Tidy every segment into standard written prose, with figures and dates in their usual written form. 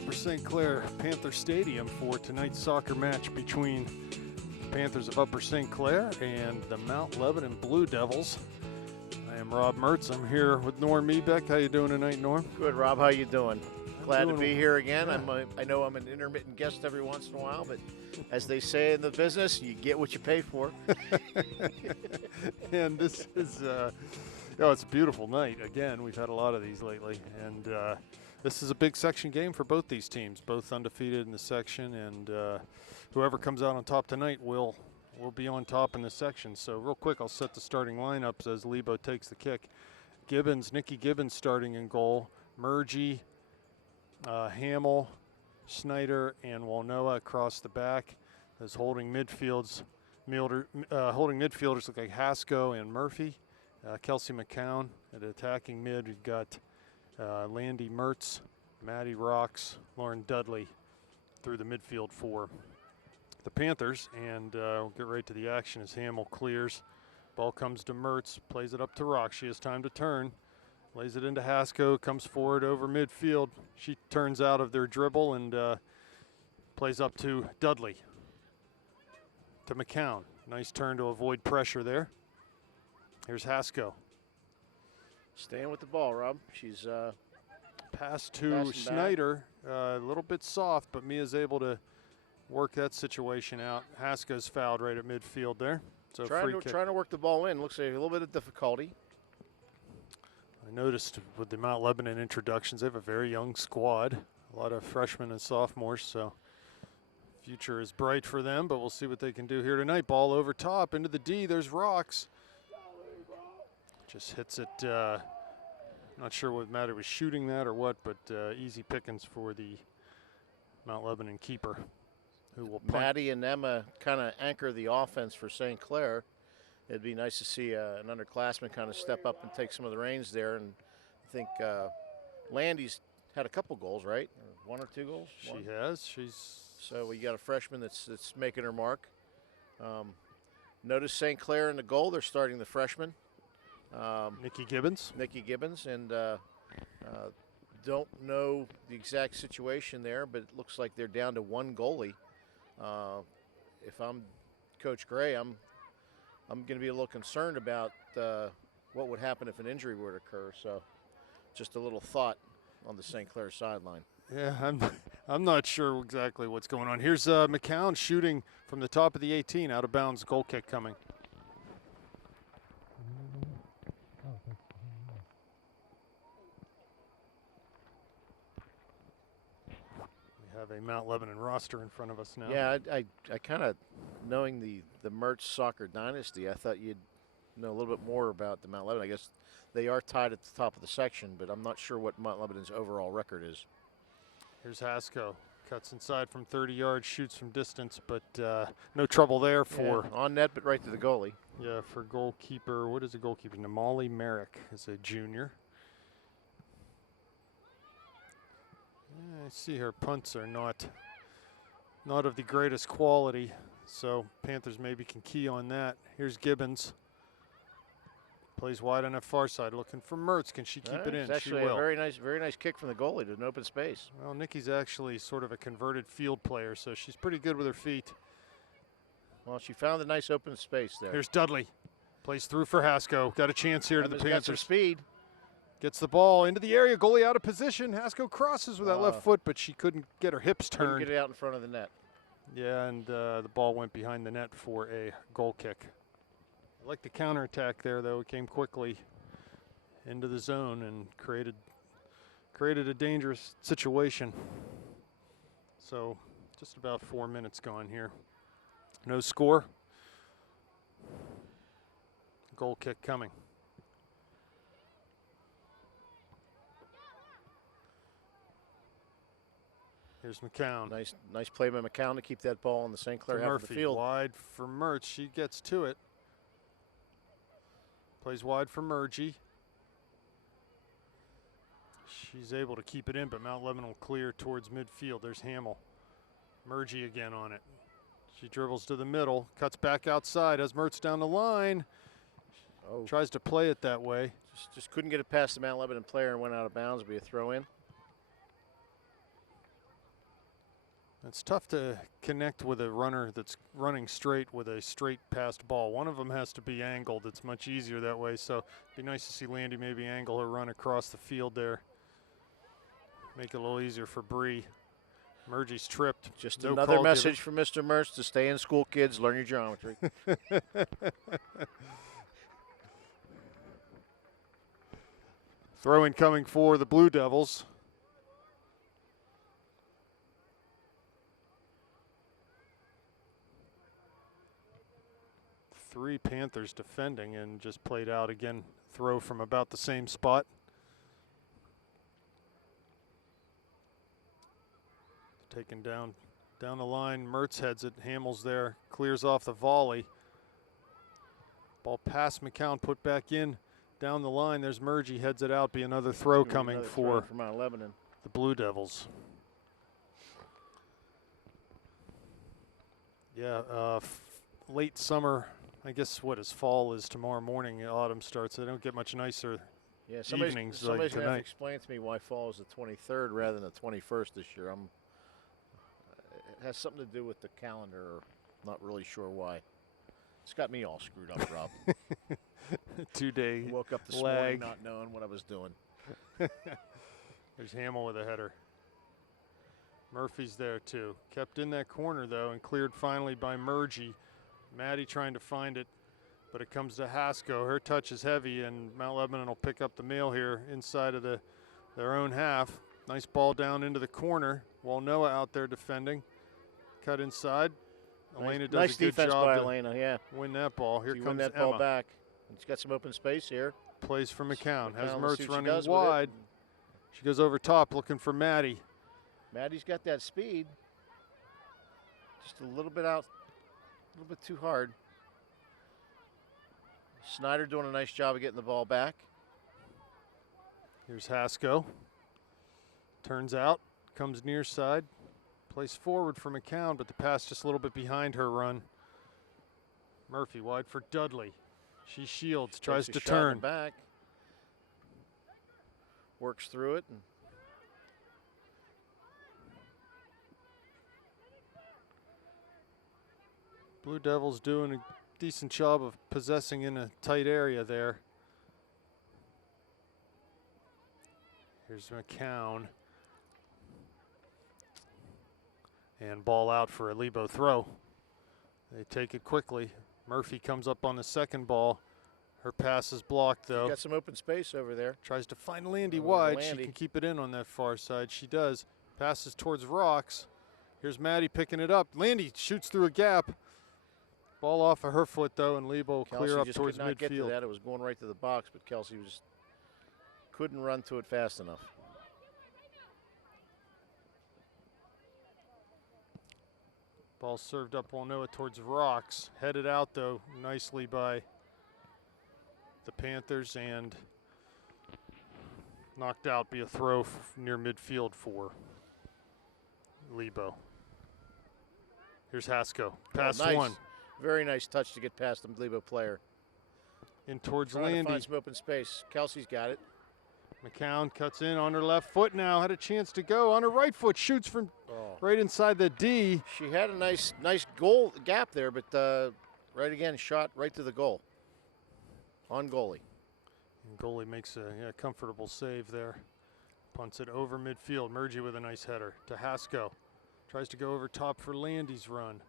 Upper St. Clair Panther Stadium for tonight's soccer match between Panthers of Upper St. Clair and the Mount Lebanon Blue Devils. I am Rob Mertz. I'm here with Norm Mebeck. How you doing tonight, Norm? Good, Rob. How you doing? Glad to be here again. Yeah. I know I'm an intermittent guest every once in a while, but as they say in the business, you get what you pay for. And this is, it's a beautiful night. Again, we've had a lot of these lately, and this is a big section game for both these teams, both undefeated in the section, and whoever comes out on top tonight will be on top in the section. So real quick, I'll set the starting lineups as Lebo takes the kick. Nicky Gibbons starting in goal. Murgy, Hamill, Snyder, and Walnoa across the back. As holding midfielders look like Haskell and Murphy. Kelsey McCown at attacking mid. We've got Landy Mertz, Maddie Rocks, Lauren Dudley through the midfield for the Panthers. And we'll get right to the action as Hamill clears. Ball comes to Mertz, plays it up to Rocks. She has time to turn. Lays it into Haskell, comes forward over midfield. She turns out of their dribble and plays up to Dudley. To McCown. Nice turn to avoid pressure there. Here's Haskell. Staying with the ball, Rob. She's pass to Snyder. A little bit soft, but Mia's able to work that situation out. Haskell's fouled right at midfield there. So trying to work the ball in. Looks like a little bit of difficulty. I noticed with the Mount Lebanon introductions, they have a very young squad. A lot of freshmen and sophomores, so future is bright for them, but we'll see what they can do here tonight. Ball over top into the D. There's Rocks. Just hits it. Not sure what Maddie was shooting that or what, but easy pickings for the Mount Lebanon keeper, who will punt. Maddie and Emma kind of anchor the offense for St. Clair. It'd be nice to see an underclassman kind of step up and take some of the reins there. And I think Landy's had a couple goals, right? Or 1 or 2 goals? She has. So we got a freshman that's making her mark. Notice St. Clair in the goal. They're starting the freshman. Nicky Gibbons. And don't know the exact situation there, but it looks like they're down to 1 goalie. If I'm Coach Gray, I'm going to be a little concerned about what would happen if an injury were to occur. So just a little thought on the St. Clair sideline. Yeah, I'm not sure exactly what's going on. Here's McCown shooting from the top of the 18, out of bounds, goal kick coming. We have a Mount Lebanon roster in front of us now. Yeah, I kind of, knowing the Mertz soccer dynasty, I thought you'd know a little bit more about the Mount Lebanon. I guess they are tied at the top of the section, but I'm not sure what Mount Lebanon's overall record is. Here's Haskell. Cuts inside from 30 yards, shoots from distance, but no trouble there for... Yeah, on net, but right to the goalie. Yeah, for goalkeeper. What is a goalkeeper? Namali Merrick is a junior. Yeah, I see her punts are not of the greatest quality, so Panthers maybe can key on that. Here's Gibbons. Plays wide on that far side, looking for Mertz. Can she keep it in? It's actually a very nice kick from the goalie to an open space. Well, Nikki's actually sort of a converted field player, so she's pretty good with her feet. Well, she found a nice open space there. Here's Dudley. Plays through for Haskell. Got a chance here to the Panthers. Got some speed. Gets the ball into the area. Goalie out of position. Haskell crosses with that left foot, but she couldn't get her hips turned. Couldn't get it out in front of the net. Yeah, and the ball went behind the net for a goal kick. I like the counterattack there, though. It came quickly into the zone and created a dangerous situation. So just about 4 minutes gone here. No score. Goal kick coming. Here's McCown. Nice play by McCown to keep that ball on the St. Clair half of the field. Wide for Mertz. She gets to it. Plays wide for Murgy. She's able to keep it in, but Mount Lebanon will clear towards midfield. There's Hamill. Murgy again on it. She dribbles to the middle, cuts back outside, has Mertz down the line. Tries to play it that way. Just couldn't get it past the Mount Lebanon player and went out of bounds. It'll be a throw in. It's tough to connect with a runner that's running straight with a straight passed ball. One of them has to be angled. It's much easier that way. So it'd be nice to see Landy maybe angle her run across the field there. Make it a little easier for Bree. Murgy's tripped. Just No another call message given. from Mr. Mertz to stay in school, kids. Learn your geometry. Throw in coming for the Blue Devils. Three Panthers defending and just played out again. Throw from about the same spot. Taken down the line. Mertz heads it. Hamels there. Clears off the volley. Ball past McCown, put back in. Down the line, there's Murgy, heads it out. Be another throw coming another for throw from Mount Lebanon. The Blue Devils. Yeah, late summer. I guess what is fall is tomorrow morning. Autumn starts. They don't get much nicer. Yeah, Evenings somebody's like gonna have to tonight. explain to me why fall is the 23rd rather than the 21st this year. It has something to do with the calendar. Or not really sure why. It's got me all screwed up, Rob. 2 day I woke up this lag. morning not knowing what I was doing. There's Hamill with a header. Murphy's there too. Kept in that corner though and cleared finally by Murgy. Maddie trying to find it, but it comes to Hasko. Her touch is heavy and Mount Lebanon will pick up the mail here inside of their own half. Nice ball down into the corner. Walnoa out there defending. Cut inside. Elena does nice a good defense job by to Elena, yeah. win that ball. Here She comes win that Emma. ball back. She's got some open space here. Plays for McCown. Has McCown, let's see Mertz what she running does with it. wide. She goes over top looking for Maddie. Maddie's got that speed. Just a little bit out, a little bit too hard. Snyder doing a nice job of getting the ball back. Here's Hasko. Turns out, comes near side. Plays forward for McCown, but the pass just a little bit behind her run. Murphy wide for Dudley. She shields, tries Takes a to shot in turn. the back. Works through it. And Blue Devils doing a decent job of possessing in a tight area there. Here's McCown. And ball out for a Lebo throw. They take it quickly. Murphy comes up on the second ball. Her pass is blocked though. got some open space over there. Tries to find Landy Over wide. Landy. She can keep it in on that far side. She does. Passes towards rocks. Here's Maddie picking it up. Landy shoots through a gap. Ball off of her foot though, and Lebo will clear Kelsey up just towards could not get to midfield. that. It was going right to the box, but Kelsey just couldn't run to it fast enough. Ball served up Walnoa towards rocks. Headed out though nicely by the Panthers and knocked out. Be a throw near midfield for Lebo. Here's Hasko. Pass nice. one. Very nice touch to get past the Lebo player. In towards Trying to Landy. find some open space. Kelsey's got it. McCown cuts in on her left foot now. Had a chance to go on her right foot. Shoots from right inside the D. She had a nice goal gap there, but right again, shot right to the goal. On goalie. And goalie makes a comfortable save there. Punts it over midfield. Murgy with a nice header to Hasko. Tries to go over top for Landy's run.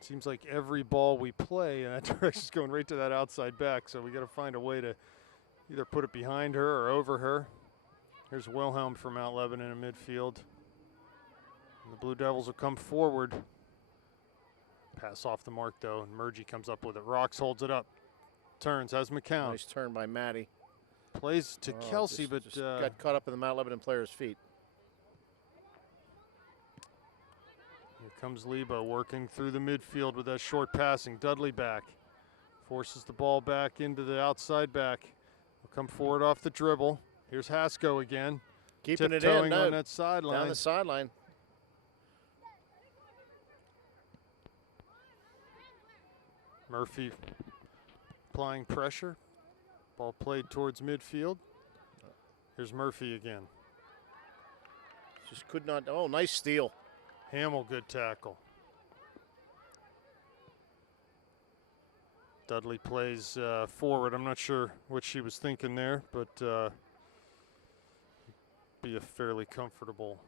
Seems like every ball we play in that direction is going right to that outside back, so we got to find a way to either put it behind her or over her. Here's Wilhelm from Mount Lebanon in midfield. And the Blue Devils will come forward. Pass off the mark though, and Murgy comes up with it. Rocks holds it up. Turns, has McCown. Nice turn by Maddie. Plays to Kelsey, but just got caught up in the Mount Lebanon player's feet. here comes Lebo working through the midfield with that short passing. Dudley back. Forces the ball back into the outside back. Will come forward off the dribble. Here's Hasko again. Keeping it Tiptoeing in, on that sideline. down the sideline. Murphy applying pressure. Ball played towards midfield. Here's Murphy again. Just could not. Oh, nice steal. Hamill, good tackle. Dudley plays forward. I'm not sure what she was thinking there, but be a fairly comfortable,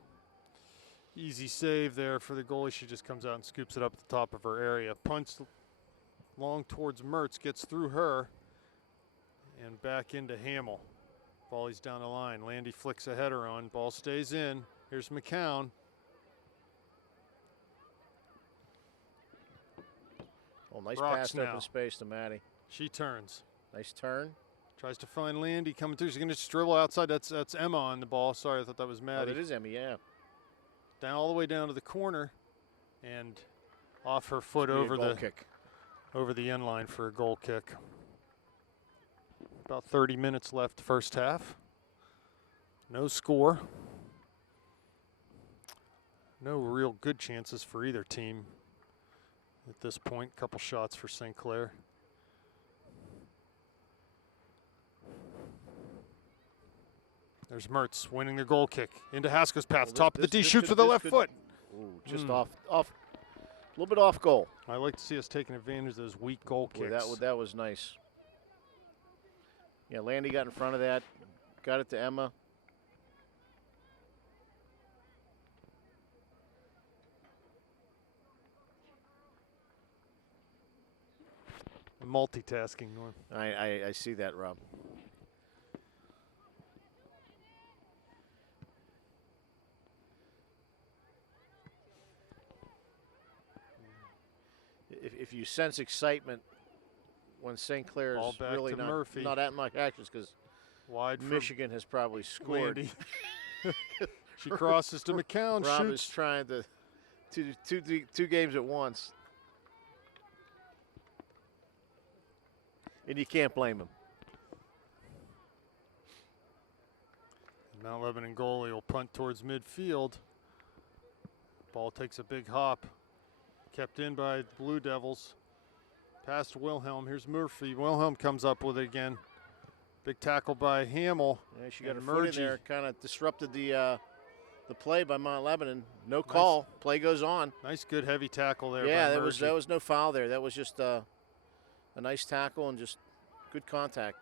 easy save there for the goalie. She just comes out and scoops it up the top of her area. Punts long towards Mertz, gets through her, and back into Hamill. Volley's down the line. Landy flicks a header on. Ball stays in. Here's McCown. Oh, nice Rocks pass to now. open space to Maddie. She turns. Nice turn. Tries to find Landy coming through. She's going to just dribble outside. That's Emma on the ball. Sorry, I thought that was Oh, Maddie. that is Emmy, yeah. Down all the way down to the corner, and off her foot Be a over goal the kick. over the end line for a goal kick. About 30 minutes left first half. No score. No real good chances for either team at this point. Couple shots for St. Clair. There's Mertz winning the goal kick into Haskell's path. Well, Top of the D, shoots with the left foot. Ooh, just off, a little bit off goal. I like to see us taking advantage of those weak goal Boy, kicks. that was nice. Yeah, Landy got in front of that, got it to Emma. Multitasking, Norm. I see that, Rob. If you sense excitement when St. Clair Ball is back really to not Murphy. at much actions, because Wide for Michigan has probably scored. Landy. She crosses to McCown, Rob shoots. is trying to do two games at once. And you can't blame him. Mount Lebanon goalie will punt towards midfield. Ball takes a big hop. Kept in by the Blue Devils. Past Wilhelm. Here's Murphy. Wilhelm comes up with it again. Big tackle by Hamill. Yeah, she got her And foot in Murgy. there, kind of disrupted the play by Mount Lebanon. No call. Play goes on. Nice, good, heavy tackle there. Yeah, by that was Murgy. no foul there. That was just a nice tackle and just good contact.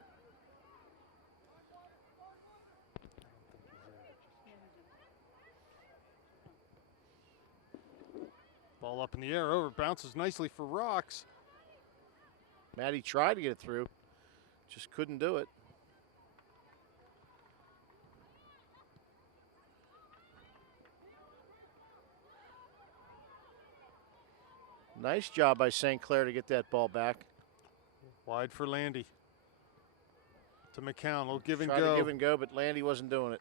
Ball up in the air, over, bounces nicely for Rocks. Maddie tried to get it through, just couldn't do it. Nice job by St. Clair to get that ball back. Wide for Landy. To McCown, a little give and Tried go. to give and go, but Landy wasn't doing it.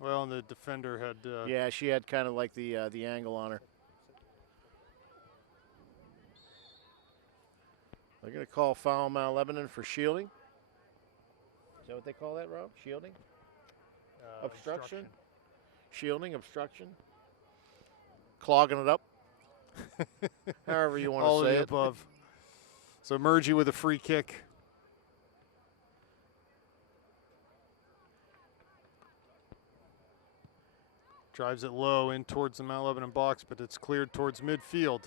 Well, and the defender had. Yeah, she had kind of like the angle on her. They're going to call foul Mount Lebanon for shielding. Is that what they call that, Rob? Shielding? Obstruction? Shielding, obstruction. Clogging it up. However you want All to of say the it. above. So Murgy with a free kick. Drives it low in towards the Mount Lebanon box, but it's cleared towards midfield.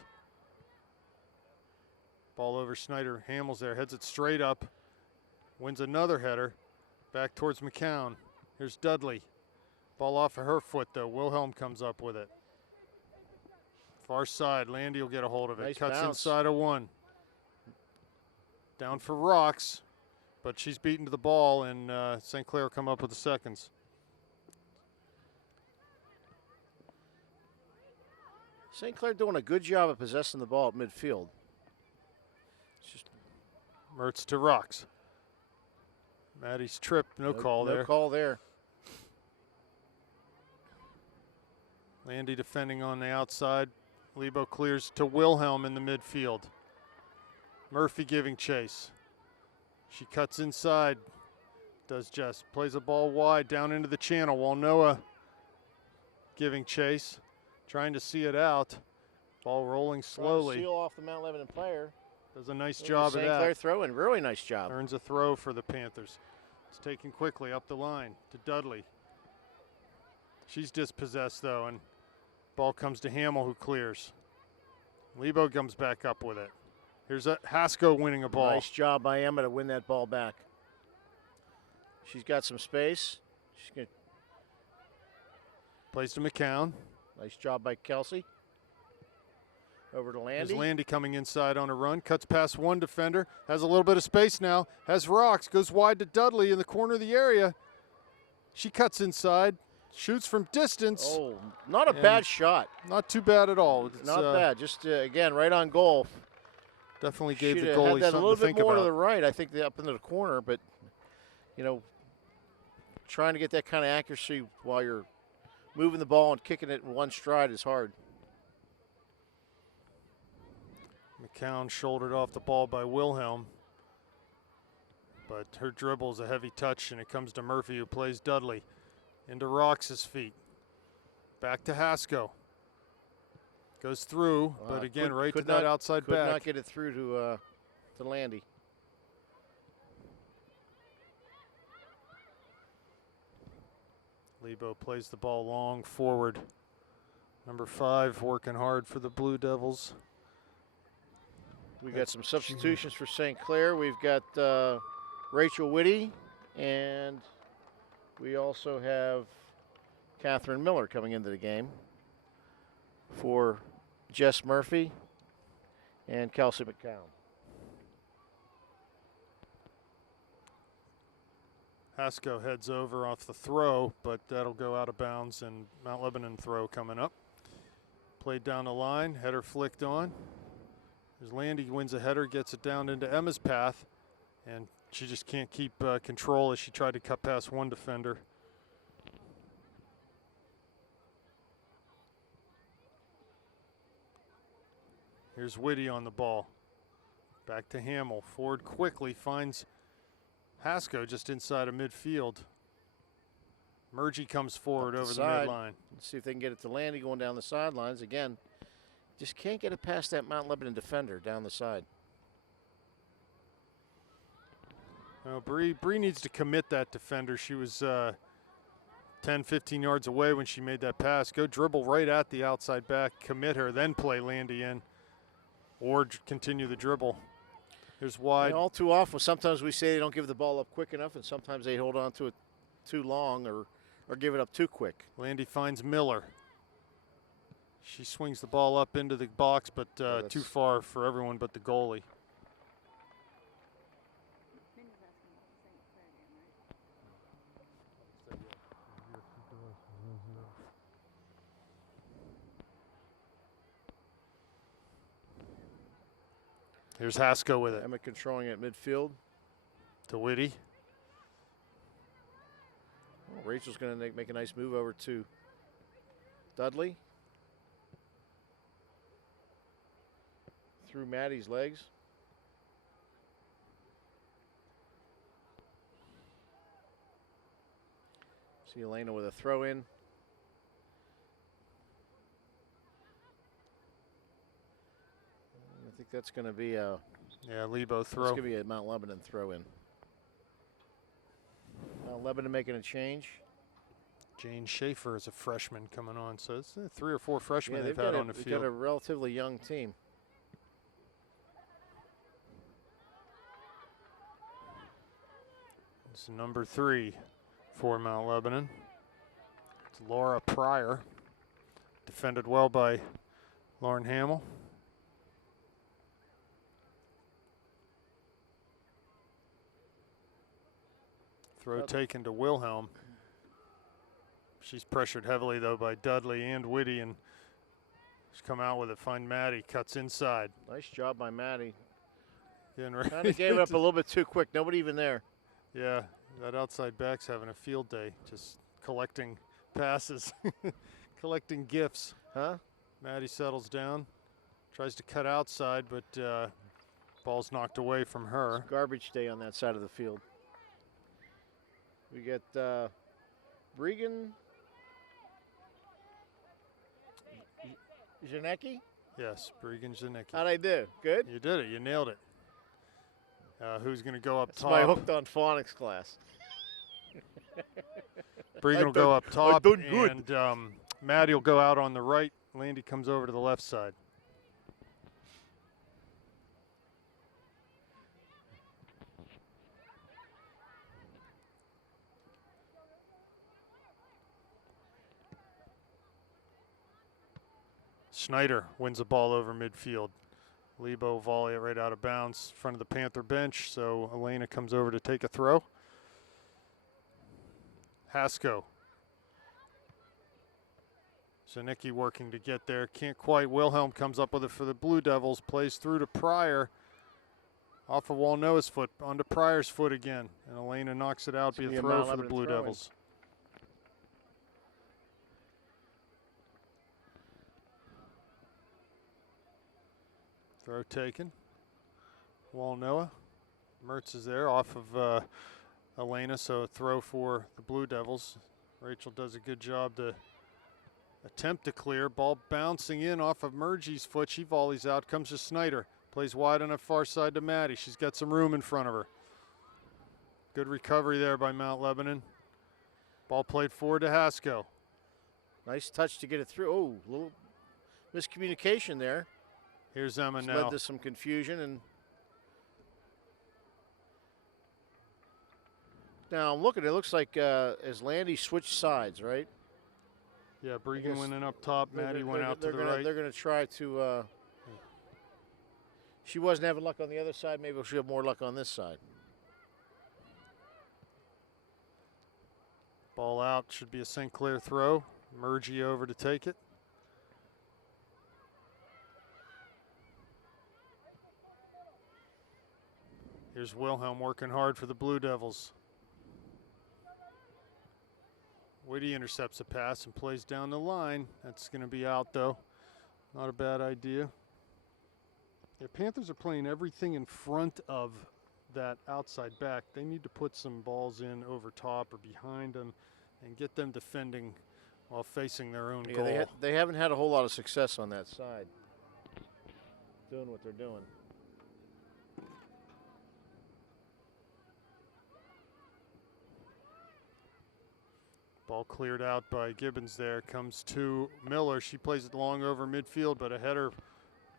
Ball over Snyder. Hamill's there, heads it straight up. Wins another header. Back towards McCown. Here's Dudley. Ball off of her foot, though. Wilhelm comes up with it. Far side. Landy will get a hold of it. Nice Cuts bounce. inside of one. Down for Rocks, but she's beaten to the ball, and St. Clair will come up with the seconds. St. Clair doing a good job of possessing the ball at midfield. It's just Mertz to Rocks. Maddie's trip, no call there. No call there. Landy defending on the outside. Lebo clears to Wilhelm in the midfield. Murphy giving chase. She cuts inside. Does just. Plays a ball wide down into the channel while Noah giving chase. Trying to see it out. Ball rolling slowly. Seal off the Mount Lebanon player. Does a nice job of St. that. Clair throwing, really nice job. Earns a throw for the Panthers. It's taken quickly up the line to Dudley. She's dispossessed, though, and ball comes to Hamill, who clears. Lebo comes back up with it. Here's Hasko winning a ball. Nice job by Emma to win that ball back. She's got some space. She's gonna. Plays to McCown. Nice job by Kelsey. Over to Landy. There's Landy coming inside on a run. Cuts past one defender. Has a little bit of space now. Has rocks. Goes wide to Dudley in the corner of the area. She cuts inside. Shoots from distance. Oh, not a bad shot. Not too bad at all. It's, not bad. Just, again, right on goal. Definitely gave the Should've goalie had that something a little to bit think more about. to the right, I think, up into the corner. But, you know, trying to get that kind of accuracy while you're moving the ball and kicking it in one stride is hard. McCown shouldered off the ball by Wilhelm. But her dribble is a heavy touch, and it comes to Murphy, who plays Dudley. Into Rox's feet. Back to Hasko. Goes through, but again, right to that outside back. Could not get it through to Landy. Lebo plays the ball long forward. Number 5 working hard for the Blue Devils. We got some substitutions for St. Clair. We've got Rachel Whitty, and we also have Catherine Miller coming into the game for Jess Murphy and Kelsey McCown. Hasko heads over off the throw, but that'll go out of bounds, and Mount Lebanon throw coming up. Played down the line, header flicked on. As Landy wins a header, gets it down into Emma's path, and she just can't keep control as she tried to cut past one defender. Here's Whitty on the ball. Back to Hamill. Forward quickly, finds Hasko just inside of midfield. Murgy comes forward over the midline. Let's see if they can get it to Landy going down the sidelines. Again, just can't get it past that Mount Lebanon defender down the side. Well, Bree needs to commit that defender. She was 10, 15 yards away when she made that pass. Go dribble right at the outside back, commit her, then play Landy in, or continue the dribble. Here's wide. All too often, sometimes we say they don't give the ball up quick enough, and sometimes they hold on to it too long or give it up too quick. Landy finds Miller. She swings the ball up into the box, but too far for everyone but the goalie. Here's Hasko with it. Emma controlling it midfield. To Whitty. Well, Rachel's going to make a nice move over to Dudley. Through Maddie's legs. See Elena with a throw in. I think that's going to be a Lebo throw. That's going to be a Mount Lebanon throw in. Mount Lebanon making a change. Jane Schaefer is a freshman coming on, so it's 3 or 4 freshmen they've had on the field. They've got a relatively young team. It's number 3 for Mount Lebanon. It's Laura Pryor. Defended well by Lauren Hamill. Throw taken to Wilhelm. She's pressured heavily, though, by Dudley and Whitty, and she's come out with it. Find Maddie, cuts inside. Nice job by Maddie. Right. Kind of gave it up a little bit too quick. Nobody even there. Yeah, that outside back's having a field day, just collecting passes, collecting gifts. Huh? Maddie settles down, tries to cut outside, but ball's knocked away from her. It's garbage day on that side of the field. We get Bregan Janecki. Yes, Bregan Janecki. How'd I do? Good? You did it. You nailed it. Who's going to go up That's top? my hooked on phonics class. Bregan will go up top, done good. and Maddie will go out on the right. Landy comes over to the left side. Schneider wins the ball over midfield. Lebo volley it right out of bounds in front of the Panther bench, so Elena comes over to take a throw. Hasko. Zanicki working to get there, can't quite. Wilhelm comes up with it for the Blue Devils, plays through to Pryor. Off of Walnoa's foot, onto Pryor's foot again, and Elena knocks it out, be a throw for the Blue Devils. Throw taken. Walnoa. Mertz is there off of Elena, so a throw for the Blue Devils. Rachel does a good job to attempt to clear. Ball bouncing in off of Murgy's foot. She volleys out, comes to Snyder. Plays wide on the far side to Maddie. She's got some room in front of her. Good recovery there by Mount Lebanon. Ball played forward to Hasko. Nice touch to get it through. Oh, a little miscommunication there. Here's Emma It's now. led to some confusion. And now I'm looking, it looks like as Landy switched sides, right? Yeah, Bregan went in up top. Maddie went out to the right. They're going to try to. She wasn't having luck on the other side. Maybe she'll have more luck on this side. Ball out. Should be a St. Clair throw. Murgy over to take it. Here's Wilhelm working hard for the Blue Devils. Whitty intercepts a pass and plays down the line. That's going to be out, though. Not a bad idea. Yeah, Panthers are playing everything in front of that outside back. They need to put some balls in over top or behind them and get them defending while facing their own goal. They haven't had a whole lot of success on that side doing what they're doing. Ball cleared out by Gibbons there. Comes to Miller. She plays it long over midfield, but a header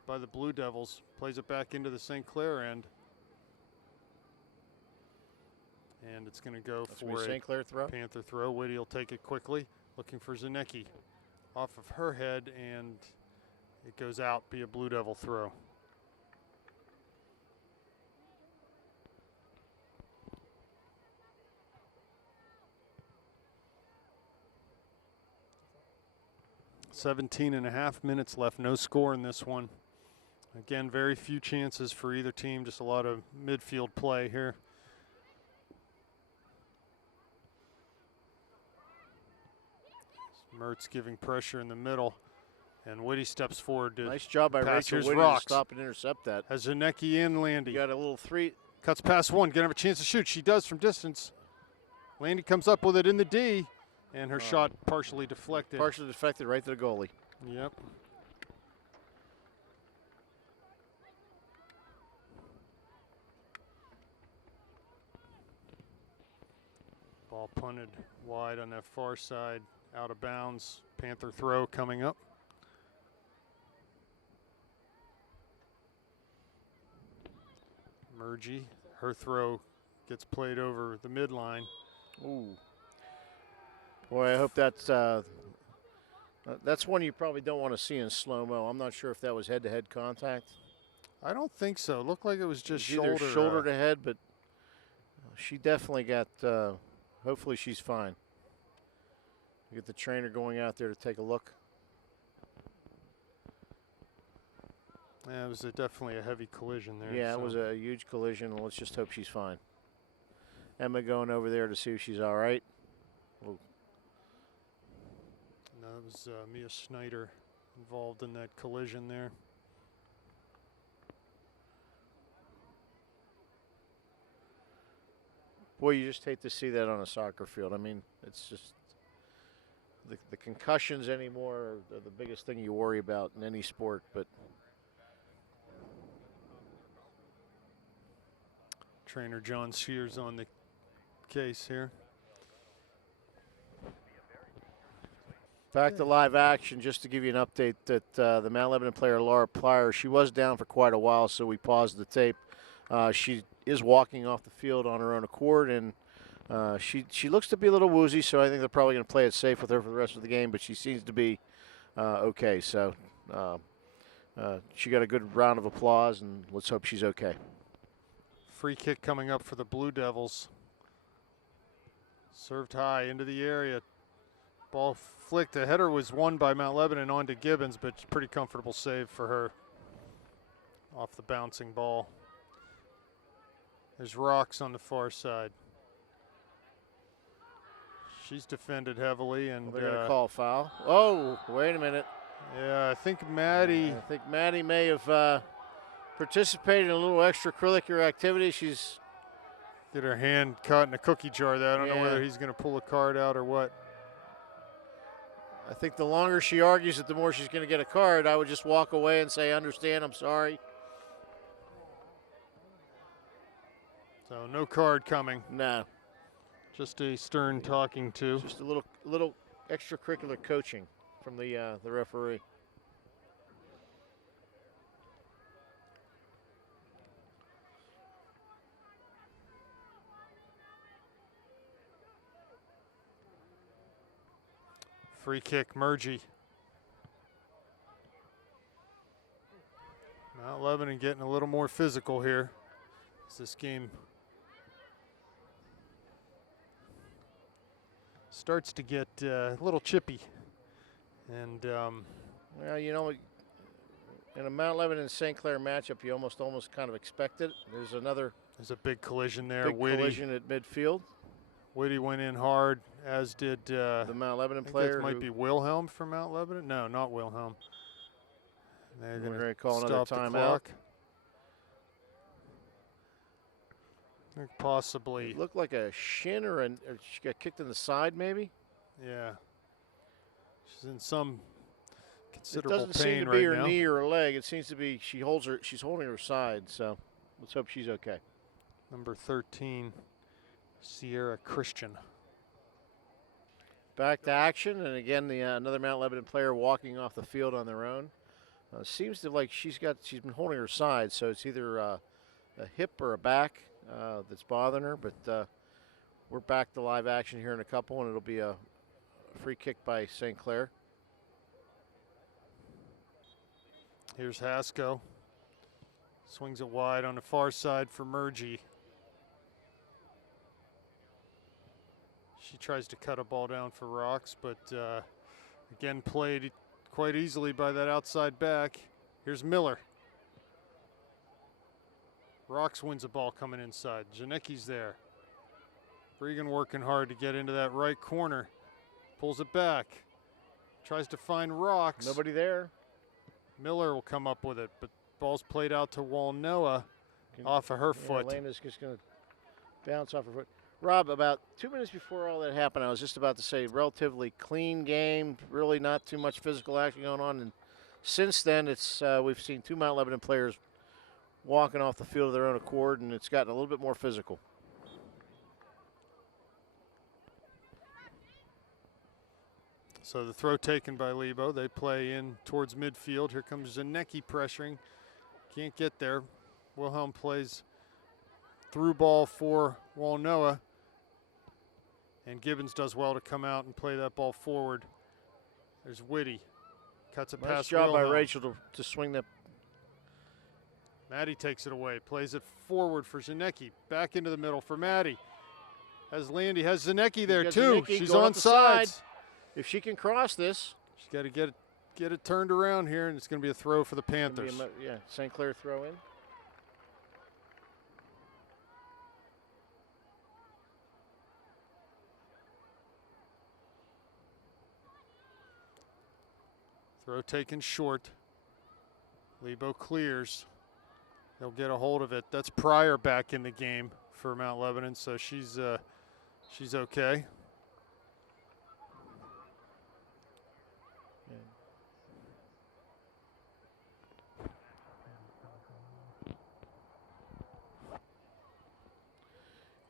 by the Blue Devils. Plays it back into the St. Clair end. And it's going to go for a St. Clair throw. Panther throw. Whitty will take it quickly. Looking for Zanicki. Off of her head, and it goes out. Be a Blue Devil throw. .5 minutes left. No score in this one. Again, very few chances for either team. Just a lot of midfield play here. Mertz giving pressure in the middle, and Whitty steps forward to nice job by Rachel Whitty to stop and intercept that. Has Zanicki and Landy. You got a little three. Cuts past one, gonna have a chance to shoot. She does from distance. Landy comes up with it in the D, and her shot partially deflected. Partially deflected right to the goalie. Yep. Ball punted wide on that far side. Out of bounds. Panther throw coming up. Murgy, her throw gets played over the midline. Ooh. Boy, I hope that's one you probably don't want to see in slow-mo. I'm not sure if that was head-to-head contact. I don't think so. It looked like it was just either shoulder to head, but she definitely got, hopefully she's fine. Get the trainer going out there to take a look. Yeah, it was definitely a heavy collision there. Yeah, it was a huge collision. Let's just hope she's fine. Emma going over there to see if she's all right. Ooh. No, it was Mia Schneider involved in that collision there. Boy, you just hate to see that on a soccer field. I mean, it's just the concussions anymore are the biggest thing you worry about in any sport, but trainer John Shears on the case here. Back to live action, just to give you an update that the Mount Lebanon player, Laura Plyer, she was down for quite a while, so we paused the tape. She is walking off the field on her own accord, and she looks to be a little woozy, so I think they're probably going to play it safe with her for the rest of the game, but she seems to be okay. So she got a good round of applause, and let's hope she's okay. Free kick coming up for the Blue Devils. Served high into the area. Ball flicked. The header was won by Mount Lebanon onto Gibbons, but pretty comfortable save for her off the bouncing ball. There's Rocks on the far side. She's defended heavily, and they're going to call a foul. Oh, wait a minute. Yeah, I think Maddie. I think Maddie may have participated in a little extracurricular activity. She's get her hand caught in a cookie jar there. I don't know whether he's going to pull a card out or what. I think the longer she argues it, the more she's going to get a card. I would just walk away and say, understand, I'm sorry. So no card coming. No. Just a stern talking to. Just a little extracurricular coaching from the referee. Free kick, Murgy. Mount Lebanon getting a little more physical here as this game starts to get a little chippy. And well, you know, in a Mount Lebanon and St. Clair matchup, you almost kind of expect it. There's a big collision there. Big collision at midfield. Whitty went in hard, as did the Mount Lebanon player. That might be Wilhelm from Mount Lebanon. No, not Wilhelm. They're going to call another timeout. I think possibly. It looked like a shin or she got kicked in the side, maybe. Yeah. She's in some considerable pain right now. It doesn't seem to be her knee or her leg. It seems to be she's holding her side. So let's hope she's okay. Number 13. Sierra Christian. Back to action, and again, another Mount Lebanon player walking off the field on their own. Seems to like she's been holding her side, so it's either a hip or a back that's bothering her. But we're back to live action here in a couple, and it'll be a free kick by St. Clair. Here's Haskell. Swings it wide on the far side for Murgy. She tries to cut a ball down for Rocks, but again played quite easily by that outside back. Here's Miller. Rocks wins the ball coming inside. Janicki's there. Bregan working hard to get into that right corner. Pulls it back. Tries to find Rocks. Nobody there. Miller will come up with it, but ball's played out to Walnoa off of her foot. Elena's just going to bounce off her foot. Rob, about 2 minutes before all that happened, I was just about to say relatively clean game, really not too much physical action going on. And since then, it's we've seen two Mount Lebanon players walking off the field of their own accord, and it's gotten a little bit more physical. So the throw taken by Lebo. They play in towards midfield. Here comes Zanecki pressuring. Can't get there. Wilhelm plays through ball for Walnoa. And Gibbons does well to come out and play that ball forward. There's Whitty. Cuts it past Nice job Wilhelm. by Rachel to swing that. Maddie takes it away. Plays it forward for Zanecki. Back into the middle for Maddie. Has Landy. Has Zanecki there too. Zanecki She's going on up the side. sides. If she can cross this. She's got to get it turned around here, and it's going to be a throw for the Panthers. Yeah, St. Clair throw in. Throw taken short. Lebo clears. They'll get a hold of it. That's Pryor back in the game for Mount Lebanon, so she's okay.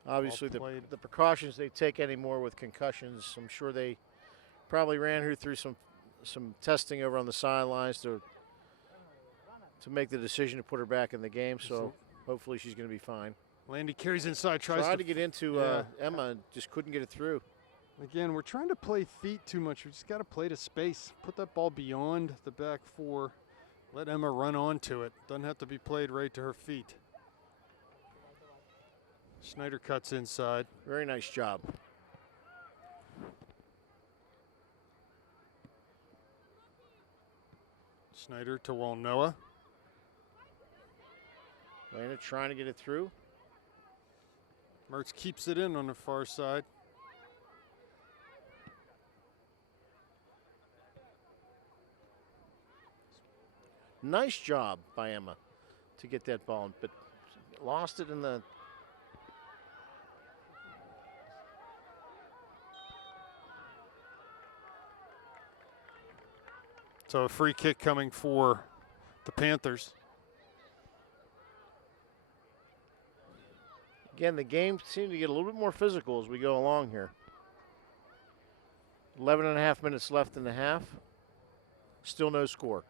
Obviously, the precautions they take anymore with concussions, I'm sure they Probably ran her through some testing over on the sidelines to make the decision to put her back in the game. So hopefully she's going to be fine. Landy carries inside, tried to get into Emma and just couldn't get it through. Again, we're trying to play feet too much. We just got to play to space. Put that ball beyond the back four. Let Emma run onto it. Doesn't have to be played right to her feet. Schneider cuts inside. Very nice job. Schneider to Walnoa. Lana trying to get it through. Mertz keeps it in on the far side. Nice job by Emma to get that ball, but lost it in the. So a free kick coming for the Panthers. Again, the game seemed to get a little bit more physical as we go along here. 11.5 minutes left in the half. Still no score.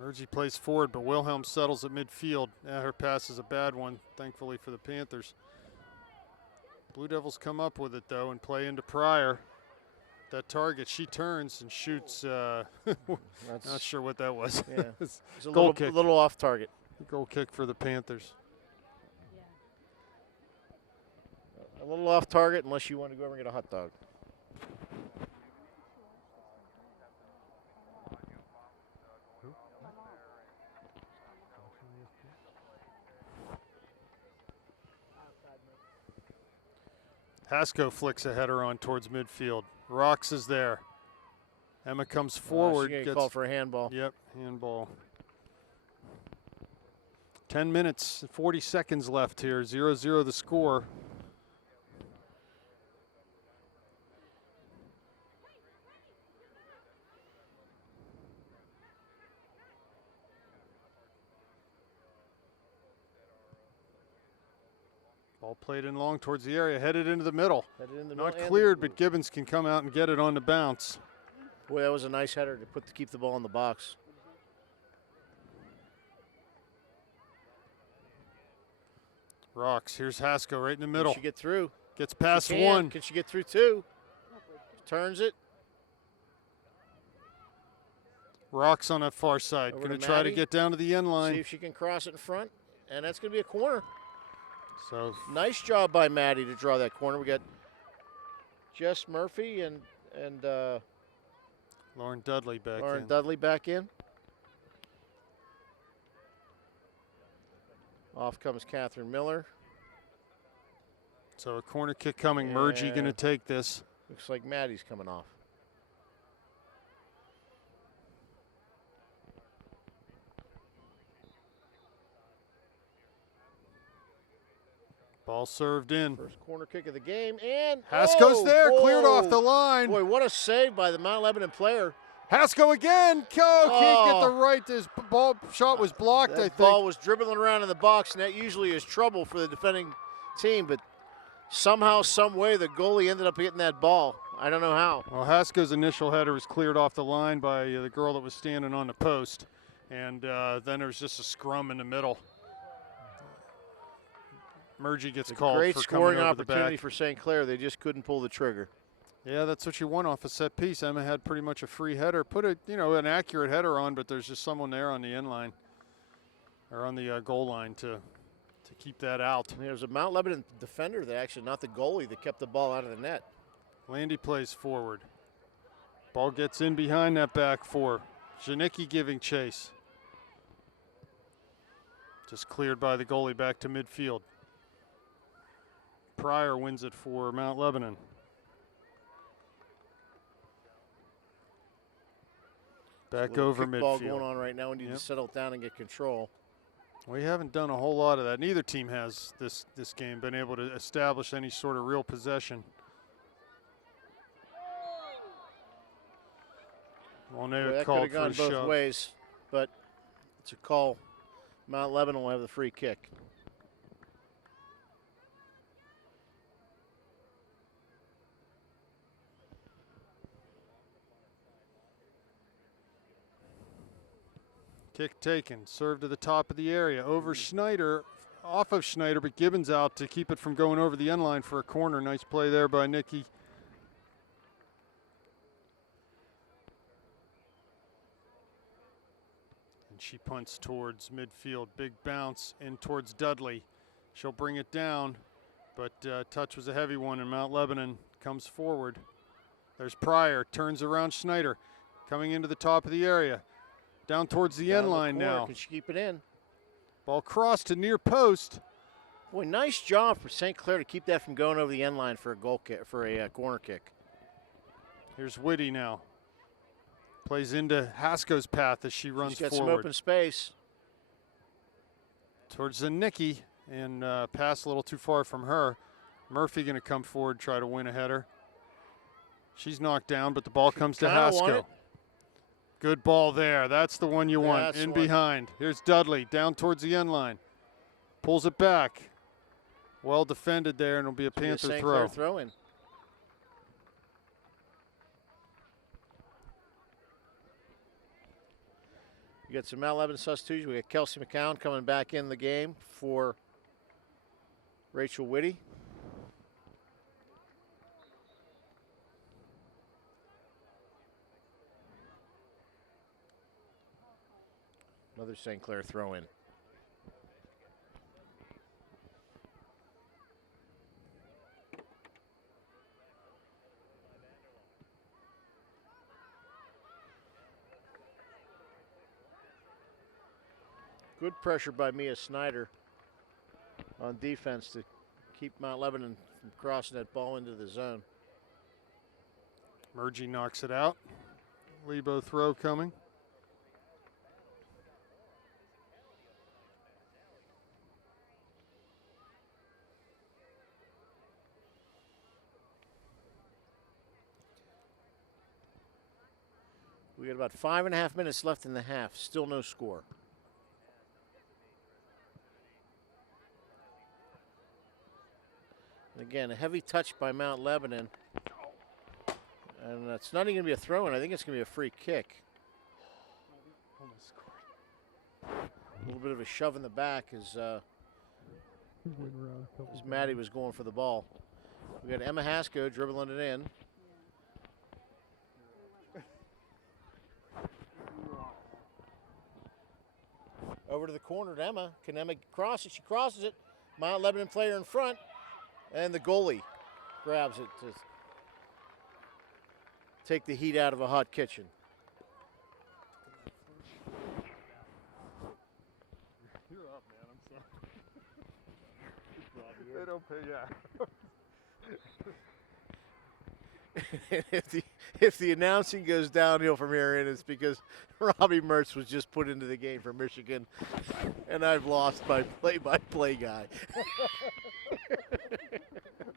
Mergy plays forward, but Wilhelm settles at midfield. Her pass is a bad one, thankfully for the Panthers. Blue Devils come up with it, though, and play into Pryor. That target, she turns and shoots. Not sure what that was. Yeah, it's a goal kick. Little off target. Goal kick for the Panthers. A little off target unless you want to go over and get a hot dog. Hasko flicks a header on towards midfield. Rocks is there. Emma comes forward. She's called for a handball. Yep, handball. 10 minutes, 40 seconds left here. 0-0 the score. Ball played in long towards the area, headed into the middle. Not cleared, but Gibbons can come out and get it on the bounce. Boy, that was a nice header to keep the ball in the box. Rocks. Here's Hasko right in the middle. Can she get through? Gets past one. Can she get through two? Turns it. Rocks on that far side. Going to try to get down to the end line. See if she can cross it in front, and that's going to be a corner. So nice job by Maddie to draw that corner. We got Jess Murphy and Lauren Dudley back in. Lauren Dudley back in. Off comes Catherine Miller. So a corner kick coming. Mergy going to take this. Looks like Maddie's coming off. Ball served in. First corner kick of the game, and Hasko's there, cleared off the line. Boy, what a save by the Mount Lebanon player. Hasko again. Can't get the right. His ball shot was blocked, I think. That ball was dribbling around in the box, and that usually is trouble for the defending team, but somehow, some way, the goalie ended up getting that ball. I don't know how. Well, Hasko's initial header was cleared off the line by the girl that was standing on the post, and then there was just a scrum in the middle. Mergy gets called great for scoring coming over opportunity the back. for St. Clair. They just couldn't pull the trigger. Yeah, that's what you want off a set piece. Emma had pretty much a free header. Put an accurate header on, but there's just someone there on the end line or on the goal line to keep that out. And there's a Mount Lebanon defender that actually, not the goalie, that kept the ball out of the net. Landy plays forward. Ball gets in behind that back four. Janicki giving chase. Just cleared by the goalie back to midfield. Pryor wins it for Mount Lebanon. Back over midfield. Ball going on right now. We need to settle down and get control. We haven't done a whole lot of that. Neither team has this game been able to establish any sort of real possession. Well, that could have gone both ways, but it's a call. Mount Lebanon will have the free kick. Kick taken. Serve to the top of the area. Over Schneider. Off of Schneider, but Gibbons out to keep it from going over the end line for a corner. Nice play there by Nikki. And she punts towards midfield. Big bounce in towards Dudley. She'll bring it down, but touch was a heavy one, and Mount Lebanon comes forward. There's Pryor, turns around Schneider, coming into the top of the area. Down towards the end line now. Can she keep it in? Ball crossed to near post. Boy, nice job for St. Clair to keep that from going over the end line for a goal kick, for a corner kick. Here's Whitty now. Plays into Hasko's path as she runs forward. She's got forward. some open space. Towards the Nikki, and pass a little too far from her. Murphy going to come forward, try to win a header. She's knocked down, but the ball comes to Hasko. Good ball there. That's the one you want. In behind. Here's Dudley down towards the end line. Pulls it back. Well defended there, and it'll be a Panther throw. Throw in. You got some Mount Lebanon substitution. We got Kelsey McCown coming back in the game for Rachel Whitty. Another St. Clair throw in. Good pressure by Mia Snyder on defense to keep Mount Lebanon from crossing that ball into the zone. Murgy knocks it out. Lebo throw coming. We got about 5.5 minutes left in the half. Still no score. Again, a heavy touch by Mount Lebanon. And it's not even going to be a throw-in. I think it's going to be a free kick. A little bit of a shove in the back as Maddie was going for the ball. We got Emma Hasko dribbling it in. Over to the corner to Emma. Can Emma cross it? She crosses it. Mount Lebanon player in front. And the goalie grabs it to take the heat out of a hot kitchen. You're up, man. I'm sorry. They don't pay, yeah. if the announcing goes downhill from here in, it's because Robbie Mertz was just put into the game for Michigan, and I've lost my play-by-play guy.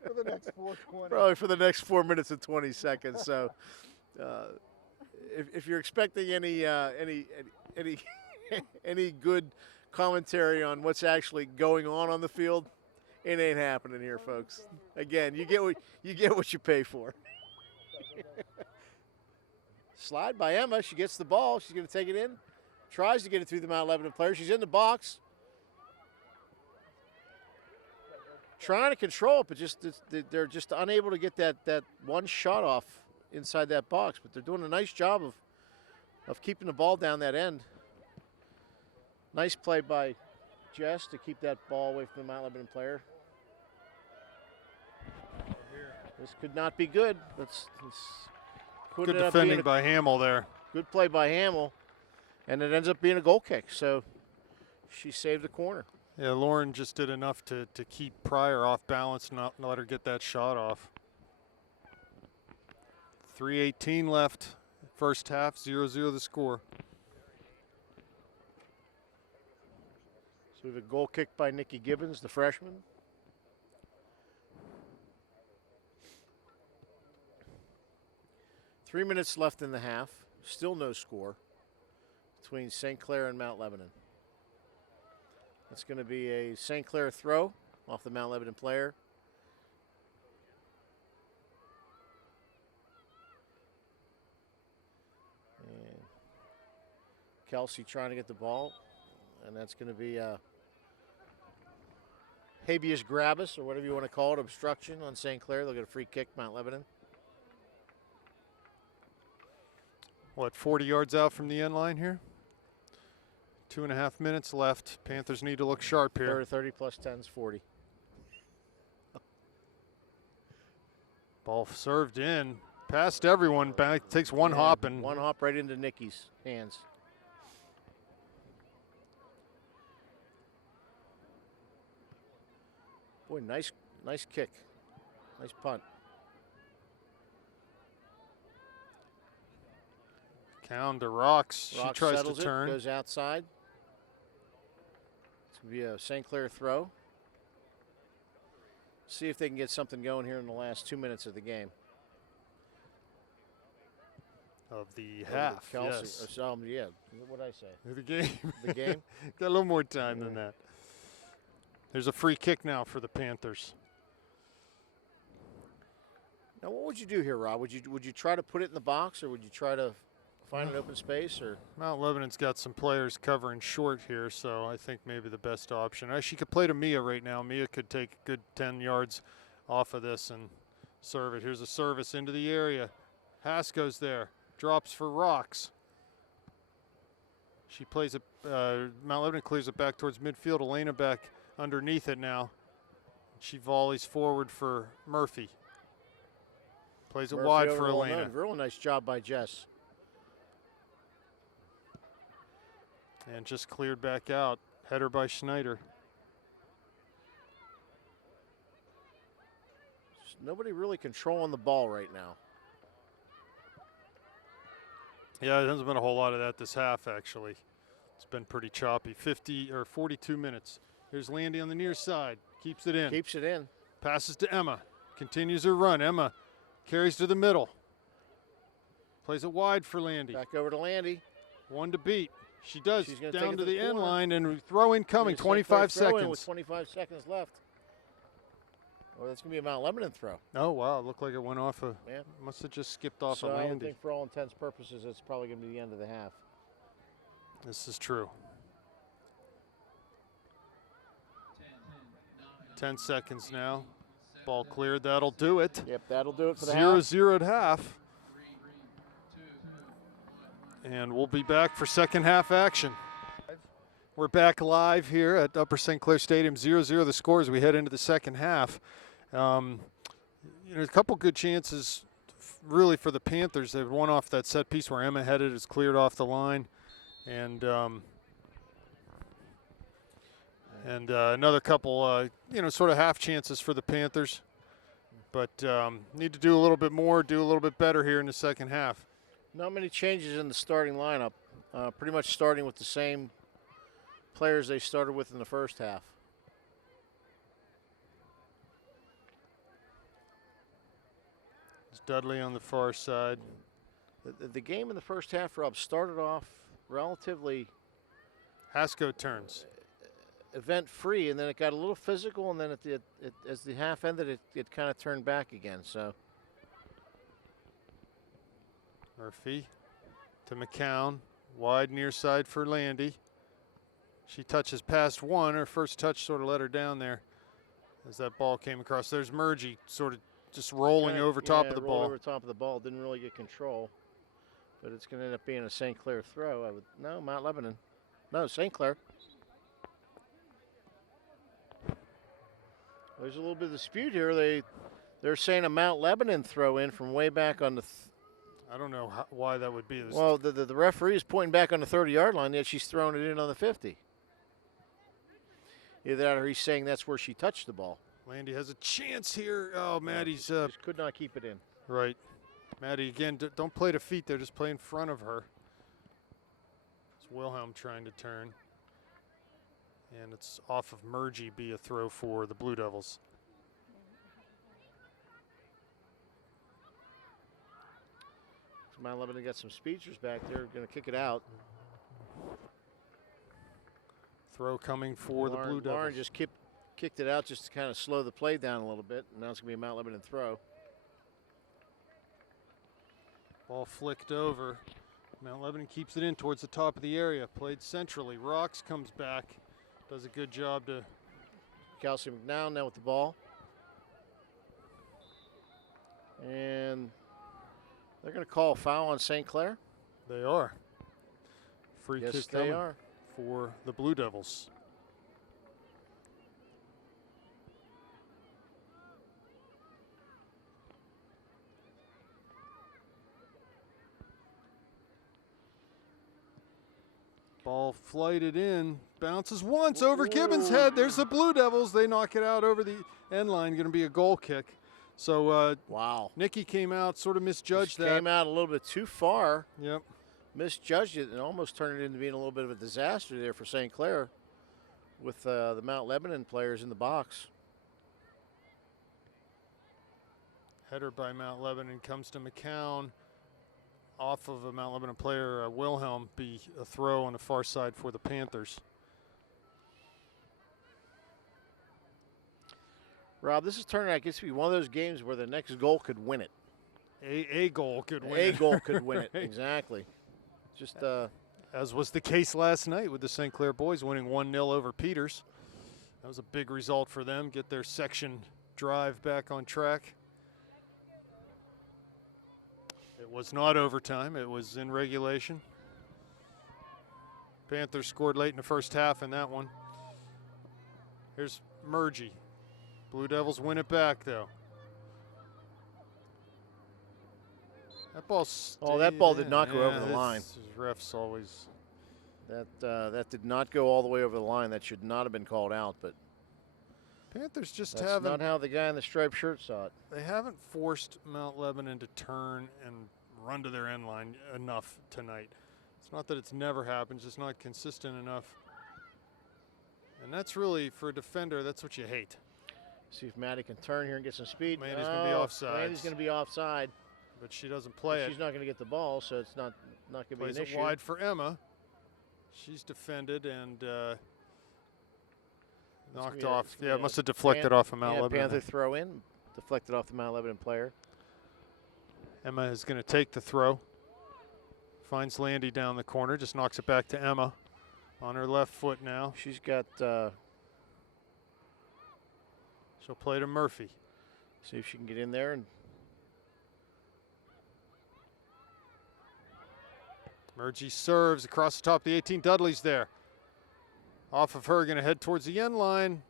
For the next 4:20. Probably for the next 4 minutes and 20 seconds. So, if you're expecting any any good commentary on what's actually going on the field, it ain't happening here, folks. Again, you get what you pay for. Slide by Emma. She gets the ball. She's going to take it in. Tries to get it through the Mount Lebanon player. She's in the box. Trying to control it, but they're just unable to get that one shot off inside that box. But they're doing a nice job of keeping the ball down that end. Nice play by Jess to keep that ball away from the Mount Lebanon player. This could not be good. Good defending by Hamill there. Good play by Hamill, and it ends up being a goal kick. So she saved the corner. Yeah, Lauren just did enough to keep Pryor off balance, not let her get that shot off. 3:18 left, first half, 0-0 the score. So we have a goal kick by Nikki Gibbons, the freshman. Three minutes left in the half. Still no score between St. Clair and Mount Lebanon. That's going to be a St. Clair throw off the Mount Lebanon player. And Kelsey trying to get the ball, and that's going to be habeas grabus, or whatever you want to call it, obstruction on St. Clair. They'll get a free kick, Mount Lebanon. What, 40 yards out from the end line here? 2.5 minutes left. Panthers need to look sharp here. 30 plus 10 is 40. Ball served in, past everyone, back, takes one hop and one hop right into Nikki's hands. Boy, nice kick. Nice punt. Count to Rocks. She tries to turn. Goes outside. It's going to be a St. Clair throw. See if they can get something going here in the last 2 minutes of the game. Of the half, yes. Yeah, what did I say? The game. The game? Got a little more time than that. There's a free kick now for the Panthers. Now, what would you do here, Rob? Would you try to put it in the box, or would you try to find an open space? Or Mount Lebanon's got some players covering short here, so I think maybe the best option. She could play to Mia right now. Mia could take a good 10 yards off of this and serve it. Here's a service into the area. Hasko's there. Drops for Rocks. She plays it. Mount Lebanon clears it back towards midfield. Elena back underneath it now. She volleys forward for Murphy. Plays it wide for Elena. Real nice job by Jess. And just cleared back out. Header by Schneider. There's nobody really controlling the ball right now. Yeah, there hasn't been a whole lot of that this half, actually. It's been pretty choppy. 42 minutes. Here's Landy on the near side. Keeps it in. Keeps it in. Passes to Emma. Continues her run. Emma carries to the middle. Plays it wide for Landy. Back over to Landy. One to beat. She does. She's gonna down take to the end corner. line and throw in coming. 25 seconds. With 25 seconds left. Oh, that's going to be a Mount Lebanon throw. Oh, wow. It looked like it went off a. Yeah. Must have just skipped off so a Landy. I would think for all intents and purposes, it's probably going to be the end of the half. This is true. 10 seconds now. Ball cleared. That'll do it. Yep, that'll do it for the half. 0-0 at half. And we'll be back for second half action. We're back live here at Upper St. Clair Stadium. 0-0 the score as we head into the second half. A couple good chances really for the Panthers. They've won off that set piece where Emma headed is cleared off the line. And another couple, sort of half chances for the Panthers. But need to do a little bit more, do a little bit better here in the second half. Not many changes in the starting lineup. Pretty much starting with the same players they started with in the first half. It's Dudley on the far side. The game in the first half, Rob, started off relatively Hasko turns. Event-free, and then it got a little physical, and then as the half ended, it kind of turned back again. So Murphy to McCown, wide near side for Landy. She touches past one. Her first touch sort of let her down there as that ball came across. There's Murgy sort of just rolling over top of the ball. Over top of the ball, didn't really get control, but it's going to end up being a St. Clair throw. No, Mount Lebanon. No, St. Clair. There's a little bit of dispute here. They're saying a Mount Lebanon throw in from way back on the. I don't know why that would be. Well, the referee is pointing back on the 30-yard line, yet she's throwing it in on the 50. Either that or he's saying that's where she touched the ball. Landy has a chance here. Oh, Maddie's just could not keep it in. Right. Maddie, again, don't play to feet there. Just play in front of her. It's Wilhelm trying to turn. And it's off of Murgy, be a throw for the Blue Devils. So Mount Lebanon got some speedsters back there. Going to kick it out. Throw coming for the Blue Devils. Lauren just kicked it out just to kind of slow the play down a little bit. And now it's going to be a Mount Lebanon throw. Ball flicked over. Mount Lebanon keeps it in towards the top of the area. Played centrally. Rocks comes back. Does a good job to. Kelsey McNown now with the ball. And they're going to call a foul on St. Clair. They are. Free Yes, kick they coming are. for the Blue Devils. Ball flighted in, bounces once over Gibbons' head. There's the Blue Devils. They knock it out over the end line. Going to be a goal kick. So Wow. Nikki came out, sort of misjudged that. Came out a little bit too far. Yep. Misjudged it and almost turned it into being a little bit of a disaster there for St. Clair with the Mount Lebanon players in the box. Header by Mount Lebanon comes to McCown. Off of a Mount Lebanon player, Wilhelm, be a throw on the far side for the Panthers. Rob, this is turning out, I guess, to be one of those games where the next goal could win it. A goal could win A it. goal could win it, exactly. Just as was the case last night with the St. Clair boys winning 1-0 over Peters. That was a big result for them. Get their section drive back on track. It was not overtime. It was in regulation. Panthers scored late in the first half in that one. Here's Murgy. Blue Devils win it back, though. That ball. that ball did not go over the line. Refs always. That did not go all the way over the line. That should not have been called out. But Panthers just that's haven't. not how the guy in the striped shirt saw it. They haven't forced Mount Lebanon to turn and run to their end line enough tonight. It's not that it's never happened, it's just not consistent enough. And that's really, for a defender, that's what you hate. See if Maddie can turn here and get some speed. Mandy's going to be offside. Mandy's going to be offside. But she doesn't play it. She's not going to get the ball, so it's not going to be Plays an it issue. wide for Emma. She's defended and knocked off. Yeah, it must have deflected off of Mount Lebanon. Panther throw in, deflected off the Mount Lebanon player. Emma is going to take the throw. Finds Landy down the corner, just knocks it back to Emma on her left foot now. She's got. She'll play to Murphy. See if she can get in there and. Murgy serves across the top of the 18. Dudley's there. Off of her, going to head towards the end line.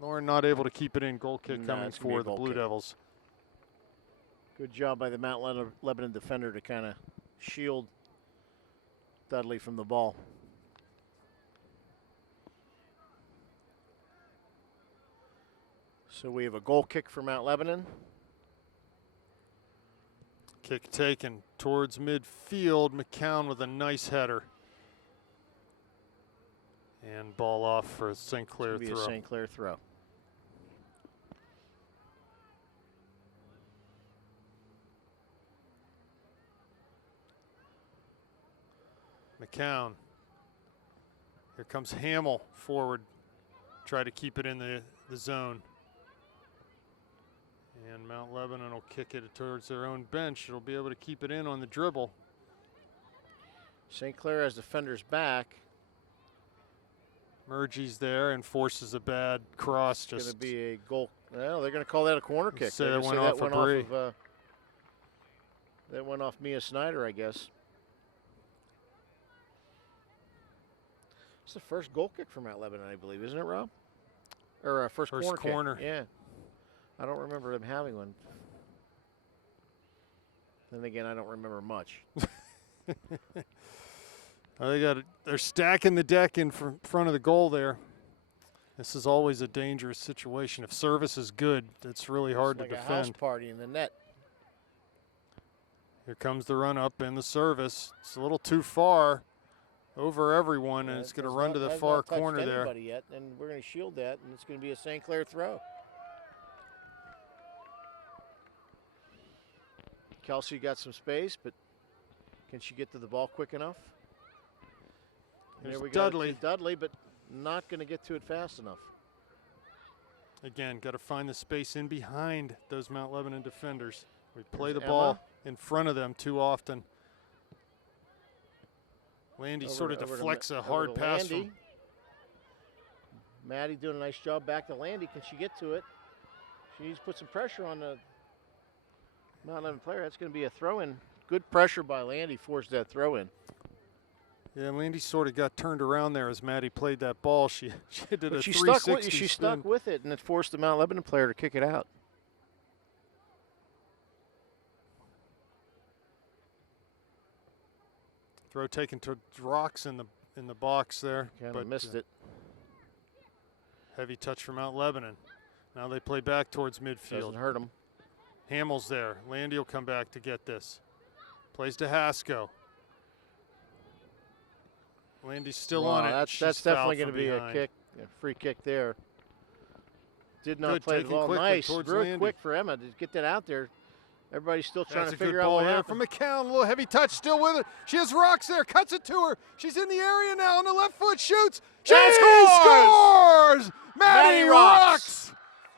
Lauren not able to keep it in. Goal kick coming for the Blue Devils. Good job by the Mount Lebanon defender to kind of shield Dudley from the ball. So we have a goal kick for Mount Lebanon. Kick taken towards midfield. McCown with a nice header. And ball off for a St. Clair throw. A St. Clair throw. McCown. Here comes Hamill forward. Try to keep it in the zone. And Mount Lebanon will kick it towards their own bench. It'll be able to keep it in on the dribble. St. Clair has defenders back. Murgy's there and forces a bad cross. It's going to be a goal. Well, they're going to call that a corner kick. Say that went off that went off Mia Snyder, I guess. It's the first goal kick for Mount Lebanon, I believe, isn't it, Rob? Or first corner kick. Yeah. I don't remember them having one. Then again, I don't remember much. They're stacking the deck in front of the goal there. This is always a dangerous situation. If service is good, it's really hard to defend. It's like a house party in the net. Here comes the run up and the service. It's a little too far over everyone, and it's going to run to the far corner there. Yet, and we're going to shield that, and it's going to be a St. Clair throw. Kelsey got some space, but can she get to the ball quick enough? There's there we Dudley. Go. Dudley, but not going to get to it fast enough. Again, got to find the space in behind those Mount Lebanon defenders. We play There's the ball in front of them too often. Landy Over sort of to- over to deflects Ma- a over hard to pass Landy. from. Maddie doing a nice job back to Landy. Can she get to it? She needs to put some pressure on the Mount Lebanon player. That's going to be a throw-in. Good pressure by Landy forced that throw-in. Yeah, Landy sort of got turned around there as Maddie played that ball. She did But a she 360 she spin. stuck with it, and it forced the Mount Lebanon player to kick it out. Throw taken to rocks in the box there. Kind but of missed it. Heavy touch from Mount Lebanon. Now they play back towards midfield. Doesn't hurt him. Hamill's there. Landy will come back to get this. Plays to Hasko. Landy's still on it. That's She's definitely fouled going to from be behind. a kick, a free kick there. Did not Good, play the taken ball quickly nice. towards Real Landy. quick for Emma to get that out there. Everybody's still trying That's to a good figure out ball what there happened. from McCown. A little heavy touch, still with it. She has rocks there, cuts it to her. She's in the area now on the left foot, shoots. She scores! Maddie Rocks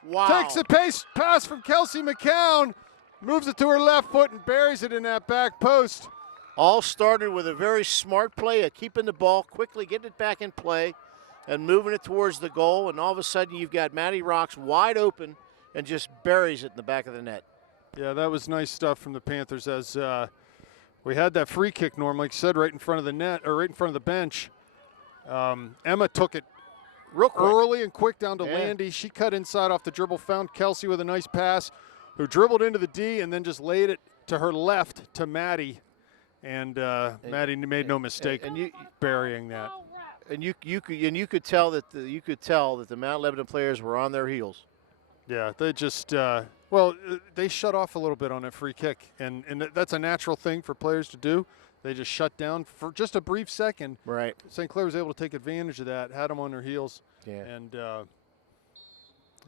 Wow. takes a pass from Kelsey McCown, moves it to her left foot and buries it in that back post. All started with a very smart play of keeping the ball, quickly getting it back in play, and moving it towards the goal. And all of a sudden, you've got Maddie Rocks wide open and just buries it in the back of the net. Yeah, that was nice stuff from the Panthers as we had that free kick, Norm, like you said, right in front of the net, or right in front of the bench. Emma took it Real quick. early and quick down to Yeah. Landy. She cut inside off the dribble, found Kelsey with a nice pass, who dribbled into the D and then just laid it to her left to Maddie. And Maddie made no mistake burying that. And you could tell that the Mount Lebanon players were on their heels. Yeah, they just they shut off a little bit on that free kick, and that's a natural thing for players to do. They just shut down for just a brief second. Right. St. Clair was able to take advantage of that, had them on their heels, Yeah. and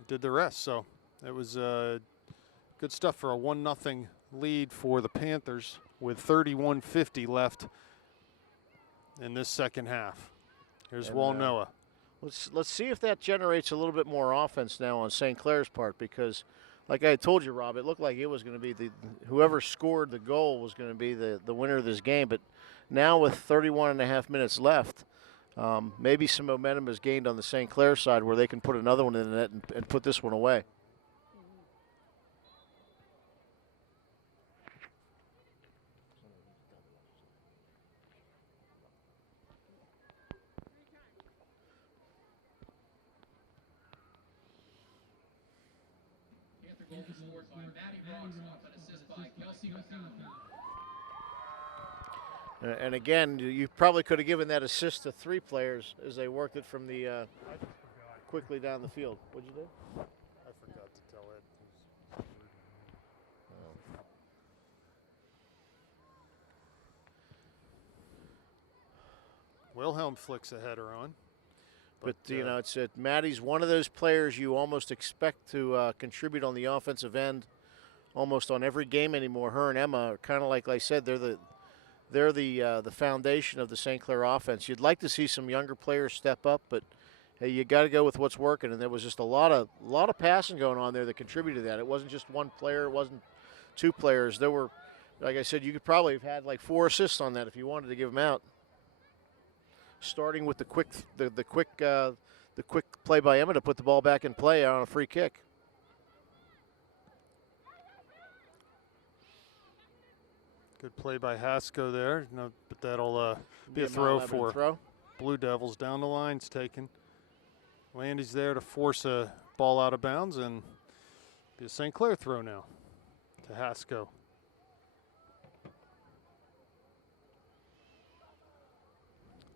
did the rest. So it was good stuff for a 1-0 lead for the Panthers with 31:50 left in this second half. Here's And, Walnoa. Let's see if that generates a little bit more offense now on St. Clair's part, because like I told you, Rob, it looked like it was going to be whoever scored the goal was going to be the winner of this game. But now with 31 and a half minutes left, maybe some momentum is gained on the St. Clair side where they can put another one in the net and put this one away. Goal was scored by Maddie Rocks off an assist by Kelsey McCown. And again, you probably could have given that assist to three players as they worked it from the quickly down the field. What'd you do? I forgot to tell Ed. Wilhelm flicks a header on. But you know, it's Maddie's one of those players you almost expect to contribute on the offensive end, almost on every game anymore. Her and Emma are kind of like I said, they're the foundation of the St. Clair offense. You'd like to see some younger players step up, but hey, you got to go with what's working. And there was just a lot of passing going on there that contributed to that. It wasn't just one player. It wasn't two players. There were, like I said, you could probably have had like 4 assists on that if you wanted to give them out. Starting with the quick play by Emma to put the ball back in play on a free kick. Good play by Hasko there. No, but that'll be a Mount throw Lebanon for throw. Blue Devils. Down the line's taken. Landy's there to force a ball out of bounds, and be a St. Clair throw now to Hasko.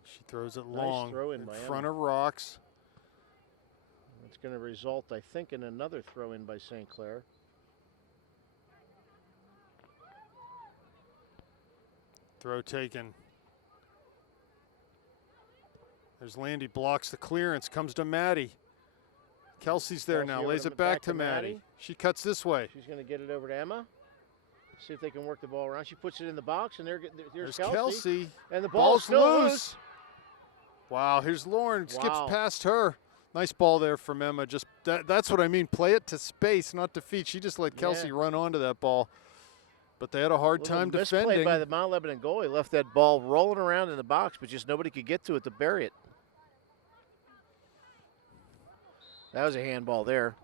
She throws it Nice long throw in in by front Emma. of Rocks. It's going to result, I think, in another throw in by St. Clair. Throw taken. There's Landy, blocks the clearance, comes to Maddie. Kelsey's there Kelsey now, over lays to it back back to to Maddie. Maddie. She cuts this way. She's going to get it over to Emma. See if they can work the ball around. She puts it in the box, and There's there's Kelsey. Kelsey. And the ball's still loose. Wow, here's Lauren, skips Wow. past her. Nice ball there from Emma. Just that's what I mean. Play it to space, not to feet. She just let Kelsey Yeah. run onto that ball. but they had a hard Little time misplay defending. by the Mount Lebanon goalie. Left that ball rolling around in the box, but just nobody could get to it to bury it. That was a handball there.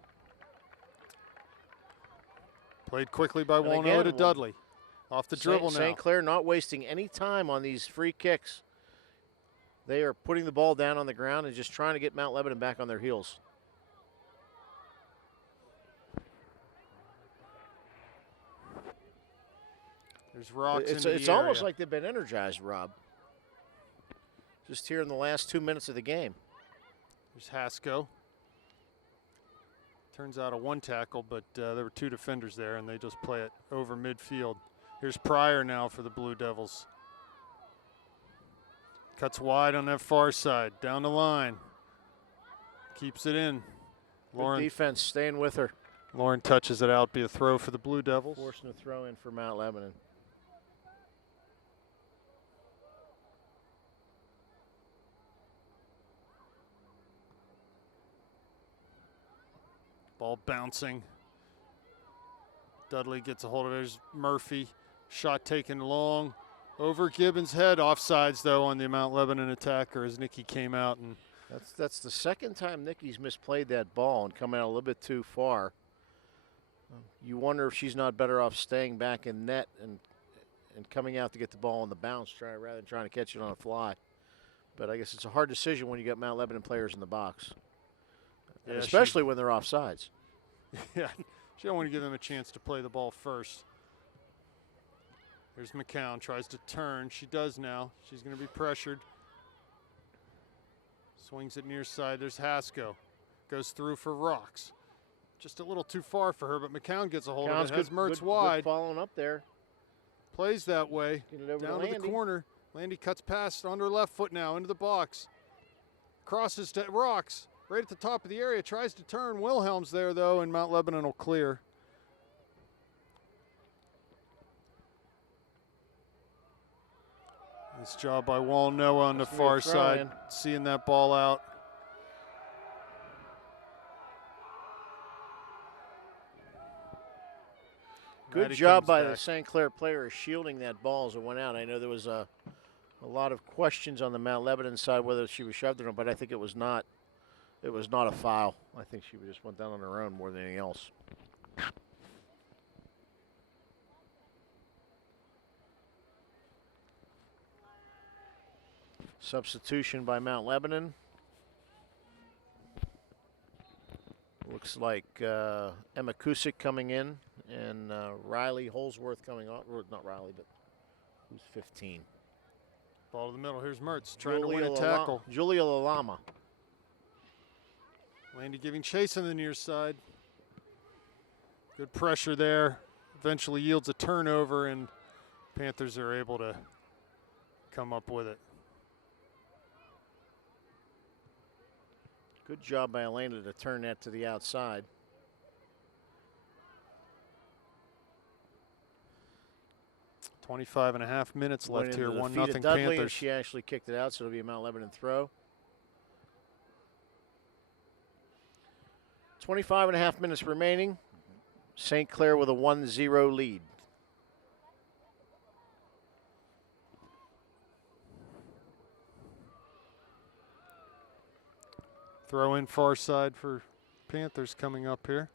Played quickly by And Walnoa again, to Dudley. Off the dribble now. St. Clair not wasting any time on these free kicks. They are putting the ball down on the ground and just trying to get Mount Lebanon back on their heels. There's rocks It's almost like they've been energized, Rob. Just here in the last 2 minutes of the game. There's Hasko. Turns out a one tackle, but there were two defenders there, and they just play it over midfield. Here's Pryor now for the Blue Devils. Cuts wide on that far side, down the line. Keeps it in. Good defense, staying with her. Lauren touches it out, be a throw for the Blue Devils. Forcing a throw in for Mount Lebanon. Ball bouncing. Dudley gets a hold of it. There's Murphy. Shot taken long. Over Gibbons' head. Offsides, though, on the Mount Lebanon attacker as Nikki came out. And That's the second time Nikki's misplayed that ball and come out a little bit too far. You wonder if she's not better off staying back in net and coming out to get the ball on the bounce rather than trying to catch it on a fly. But I guess it's a hard decision when you got Mount Lebanon players in the box. Yeah, especially when they're offsides. Yeah, she don't want to give them a chance to play the ball first. There's McCown, tries to turn. She does now. She's going to be pressured. Swings it near side. There's Hasko. Goes through for Rocks. Just a little too far for her, but McCown gets a hold of it. Has Mertz wide. Good following up there. Plays that way. Get it over down to the corner. Landy cuts past on her left foot now into the box. Crosses to Rocks. Right at the top of the area, tries to turn. Wilhelm's there, though, and Mount Lebanon will clear. Nice job by Walnoa on the far side, seeing that ball out. Good job by the St. Clair player shielding that ball as it went out. I know there was a lot of questions on the Mount Lebanon side whether she was shoved or not, but I think it was not. It was not a foul. I think she just went down on her own more than anything else. Substitution by Mount Lebanon. Looks like Emma Kusick coming in and Riley Holsworth coming off. Or not Riley, but who's 15. Ball to the middle. Here's Mertz trying to win a tackle. Julia Lalama. Landy giving chase on the near side. Good pressure there. Eventually yields a turnover, and Panthers are able to come up with it. Good job by Elena to turn that to the outside. .25.5 minutes left here. 1-0 Dudley, Panthers. and she actually kicked it out, so it'll be a Mount Lebanon throw. 25.5 minutes remaining. St. Clair with a 1-0 lead. Throw in far side for Panthers coming up here.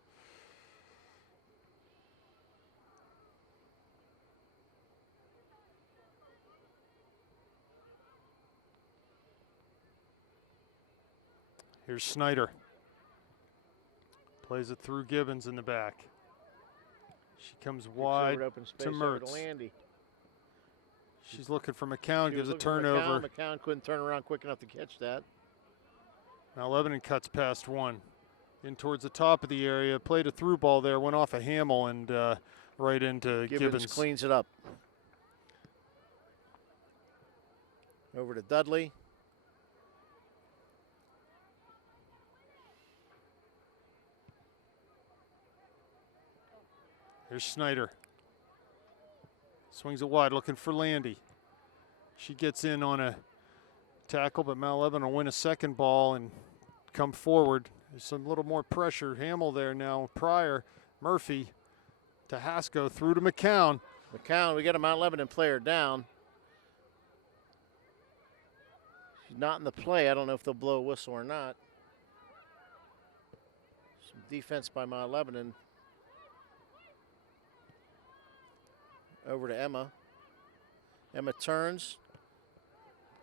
Here's Snyder. Plays it through Gibbons in the back. She comes wide to Mertz. She's looking for McCown, gives a turnover. McCown couldn't turn around quick enough to catch that. Now Lebanon cuts past one. In towards the top of the area. Played a through ball there, went off a Hamill and right into Gibbons. Cleans it up. Over to Dudley. Here's Snyder. Swings it wide, looking for Landy. She gets in on a tackle, but Mount Lebanon will win a second ball and come forward. There's some little more pressure. Hamill there now. Pryor, Murphy to Hasko, through to McCown. McCown, we got a Mount Lebanon player down. She's not in the play. I don't know if they'll blow a whistle or not. Some defense by Mount Lebanon. Over to Emma. Emma turns.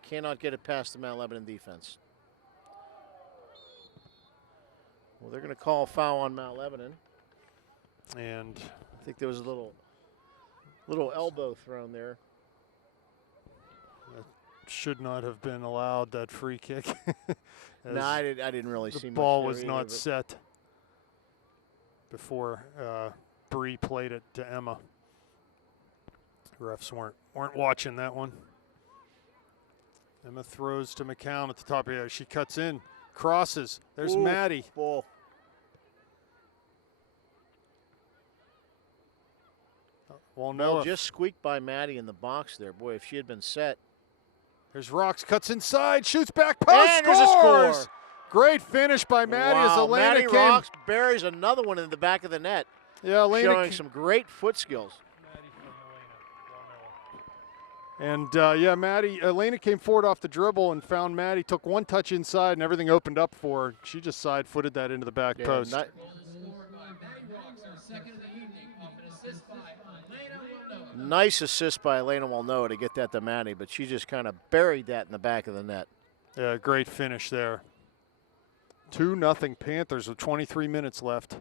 Cannot get it past the Mount Lebanon defense. Well, they're going to call a foul on Mount Lebanon. And I think there was a little elbow thrown there. should not have been allowed that free kick. No, I didn't really see much. The ball there was either, not but set before Bree played it to Emma. Refs weren't watching that one. Emma throws to McCown at the top of the air. She cuts in, crosses. There's Ooh, Maddie. Ball. Well, Ball no. just squeaked by Maddie in the box there. Boy, if she had been set. There's Rocks, cuts inside, shoots back, post, And there's a scores! score. Great finish by Maddie as Wow, Elena Maddie came. Rocks buries another one in the back of the net. Yeah, Elena showing some great foot skills. And Maddie, Elena came forward off the dribble and found Maddie, took one touch inside and everything opened up for her. She just side-footed that into the back post. Goal is scored by Maddie Rocks, her second of the evening, off an assist by Elena Wilnoa. Nice assist by Elena Wilnoa to get that to Maddie, but she just kind of buried that in the back of the net. Yeah, great finish there. 2-0 Panthers with 23 minutes left.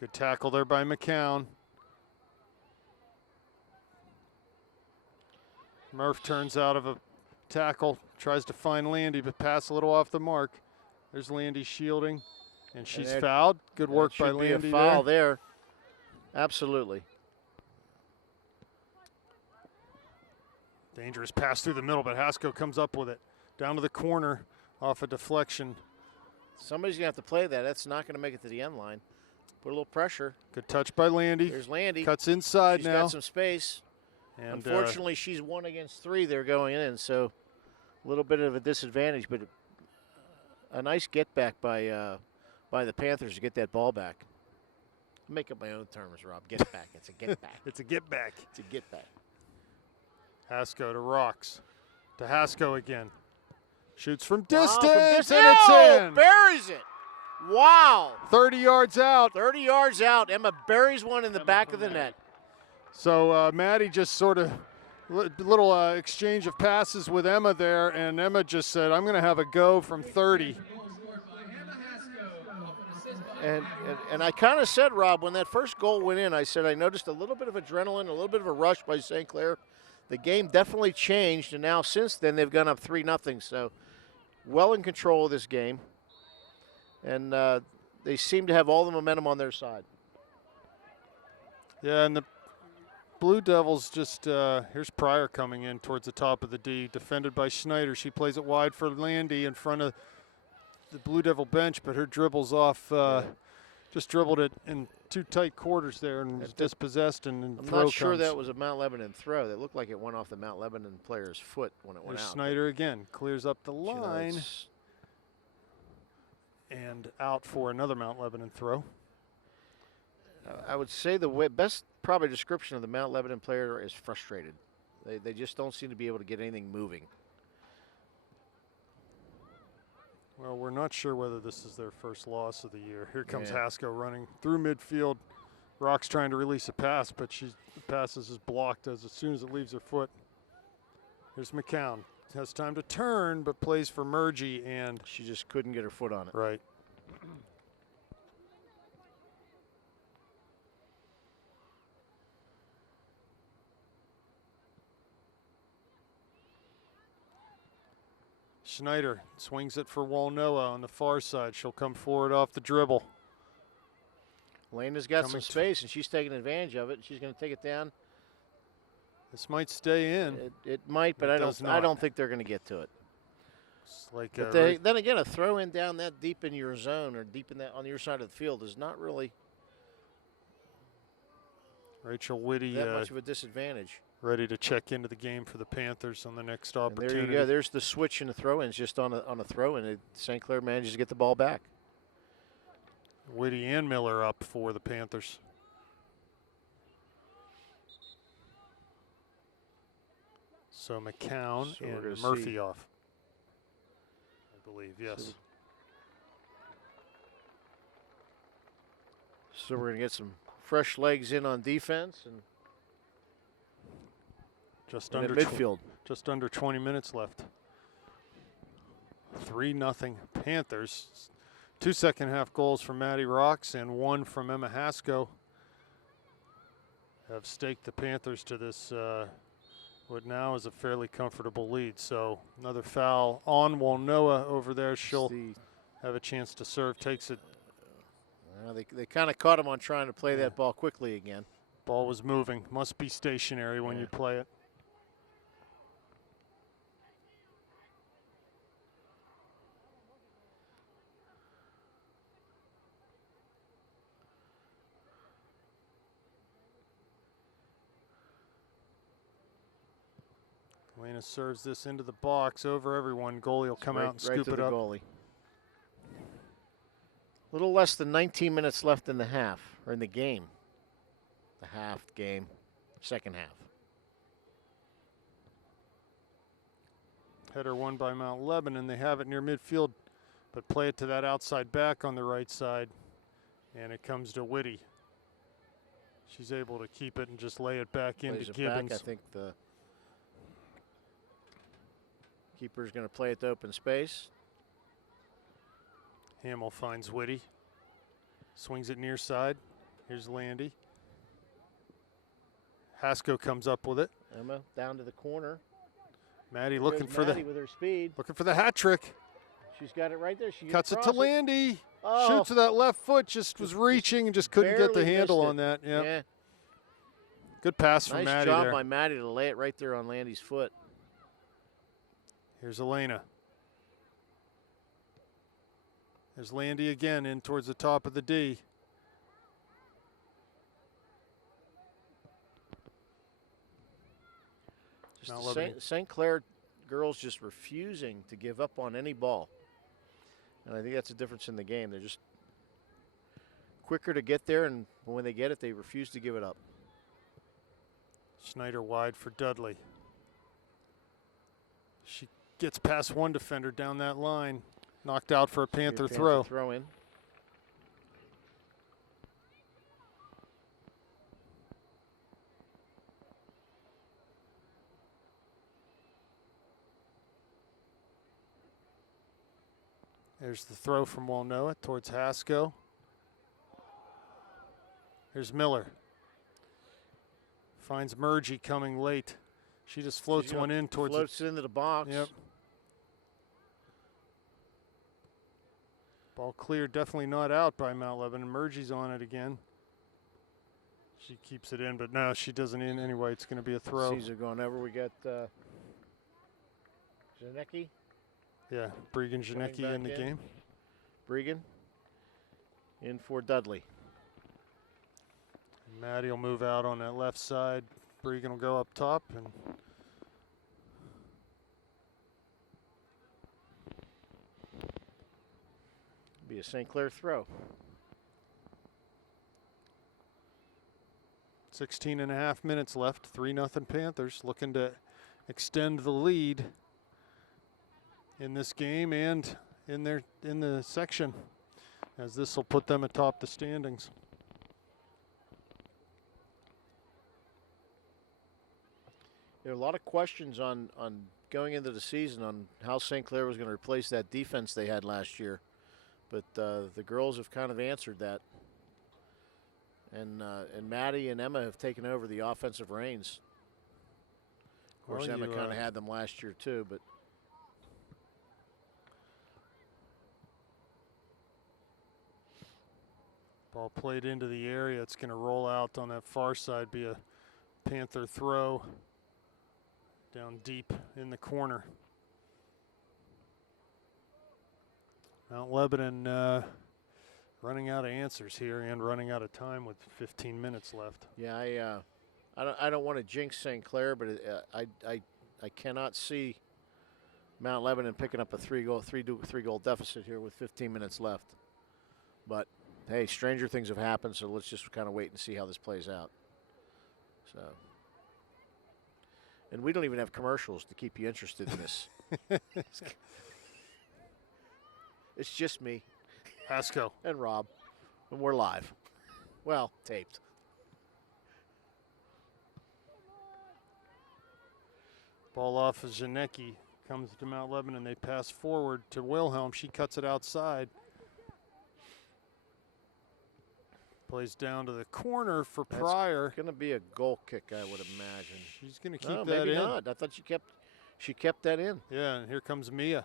Good tackle there by McCown. Murph turns out of a tackle, tries to find Landy, but pass a little off the mark. There's Landy shielding, and she's fouled. Good work by Landy there. Should be a foul there. Absolutely. Dangerous pass through the middle, but Haskell comes up with it. Down to the corner off a deflection. Somebody's going to have to play that. That's not going to make it to the end line. Put a little pressure. Good touch by Landy. There's Landy. Cuts inside She's now. got some space. And, unfortunately, she's 1 against 3 there going in, so a little bit of a disadvantage, but a nice get back by the Panthers to get that ball back. Make up my own terms, Rob. Get back. It's a get back. It's a get back. It's a get back. Haskell to Rocks. To Haskell again. Shoots from Wow, distance, from and it's in. Buries it. Wow. 30 yards out. 30 yards out. Emma buries one in the back of the net. So Maddie just sort of little exchange of passes with Emma there, and Emma just said, I'm going to have a go from 30. And I kind of said, Rob, when that first goal went in, I said I noticed a little bit of adrenaline, a little bit of a rush by St. Clair. The game definitely changed, and now since then they've gone up 3-0. So well in control of this game. And they seem to have all the momentum on their side. Yeah, and the Blue Devils just, here's Pryor coming in towards the top of the D, defended by Schneider. She plays it wide for Landy in front of the Blue Devil bench, but her dribble's off, just dribbled it in too tight quarters there and was dispossessed and I'm throw not sure comes. that was a Mount Lebanon throw. That looked like it went off the Mount Lebanon player's foot when it went There's out. Schneider again, clears up the You know, line it's- and out for another Mount Lebanon throw. I would say the best probably description of the Mount Lebanon player is frustrated. They just don't seem to be able to get anything moving. Well, we're not sure whether this is their first loss of the year. Here comes Yeah. Haskell running through midfield. Rock's trying to release a pass, but the pass is blocked as soon as it leaves her foot. Here's McCown. Has time to turn, but plays for Murgy, and She just couldn't get her foot on it. right. Schneider swings it for Walnoa on the far side. She'll come forward off the dribble. Lena's got some Coming space, and she's taking advantage of it. She's going to take it down. This might stay in. It might, but It I does don't. I not. don't think they're going to get to it. It's like But then again, a throw in down that deep in your zone or deep in that on your side of the field is not really Rachel Whitty that much of a disadvantage. ready to check into the game for the Panthers on the next And opportunity. there you go. There's the switch in the throw-ins just on a throw-in. St. Clair manages to get the ball back. Whitty and Miller up for the Panthers. So McCown So we're and gonna Murphy see. off, I believe, yes. So we're going to get some fresh legs in on defense and Just in under midfield. just under 20 minutes left. 3-0 Panthers. 2 second-half goals from Maddie Rocks and 1 from Emma Haskell have staked the Panthers to this what now is a fairly comfortable lead. So another foul on Walnoa over there. She'll have a chance to serve. Takes it. They kind of caught him on trying to play that ball quickly again. Ball was moving. Must be stationary when you play it. Lena serves this into the box over everyone. Goalie will come out and scoop it up. Goalie. A little less than 19 minutes left in the half, or in the game. The game, second half. Header won by Mount Lebanon. They have it near midfield, but play it to that outside back on the right side, and it comes to Whitty. She's able to keep it and just lay it back into Gibbons. I think the keeper's going to play it to open space. Hamill finds Whitty. Swings it near side. Here's Landy. Haskell comes up with it. Emma down to the corner. Maddie looking for Maddie with her speed. Looking for the hat trick. She's got it right there. She cuts it to Landy. Oh. Shoots with that left foot. Just was reaching and just couldn't get the handle on that. Yep. Yeah. Good pass from Maddie Nice there. job by Maddie to lay it right there on Landy's foot. Here's Elena. There's Landy again in towards the top of the D. St. Clair girls just refusing to give up on any ball. And I think that's the difference in the game. They're just quicker to get there, and when they get it, they refuse to give it up. Schneider wide for Dudley. She gets past one defender down that line. Knocked out for a Panther throw. Throw in. There's the throw from Walnoa towards Haskell. Here's Miller. Finds Murgy coming late. She just floats one in towards floats it into the box. Yep. Ball clear, definitely not out by Mount Lebanon. Murgy's on it again. She keeps it in, but no, she doesn't in anyway. It's going to be a throw. Caesar going over. We got Janecki. Yeah, Bregan Janecki in the game. Bregan in for Dudley. Maddie will move out on that left side. Bregan will go up top. And be a St. Clair throw. 16.5 minutes left. 3-0 Panthers looking to extend the lead in this game and in the section, as this will put them atop the standings. There are a lot of questions on going into the season on how St. Clair was going to replace that defense they had last year, but the girls have kind of answered that. And Maddie and Emma have taken over the offensive reins. Of course, Emma kind of had them last year too, but ball played into the area. It's going to roll out on that far side, be a Panther throw down deep in the corner. Mount Lebanon running out of answers here and running out of time with 15 minutes left. yeah, I don't want to jinx St. Clair, but I cannot see Mount Lebanon picking up a three goal deficit here with 15 minutes left. But hey, stranger things have happened, so let's just kind of wait and see how this plays out. So, and we don't even have commercials to keep you interested in this. It's just me Haskell. and Rob when we're live. Well, taped. Ball off of Zanecki. Comes to Mount Lebanon. They pass forward to Wilhelm. She cuts it outside. Plays down to the corner for That's Pryor. Going to be a goal kick, I would imagine. She's going to keep No, that maybe in. not. I thought she kept that in. Yeah, and here comes Mia.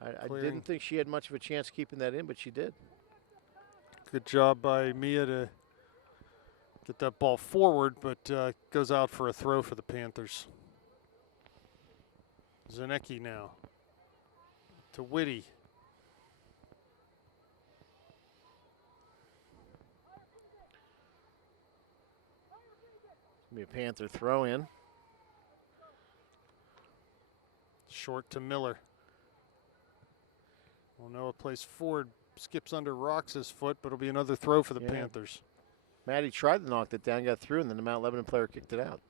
I Clearing. didn't think she had much of a chance keeping that in, but she did. Good job by Mia to get that ball forward, but goes out for a throw for the Panthers. Zanecki now to Whitty. Be a Panther throw in. Short to Miller. Well, Noah plays forward, skips under Rox's foot, but it'll be another throw for the Panthers. Maddie tried to knock it down, got through, and then the Mount Lebanon player kicked it out.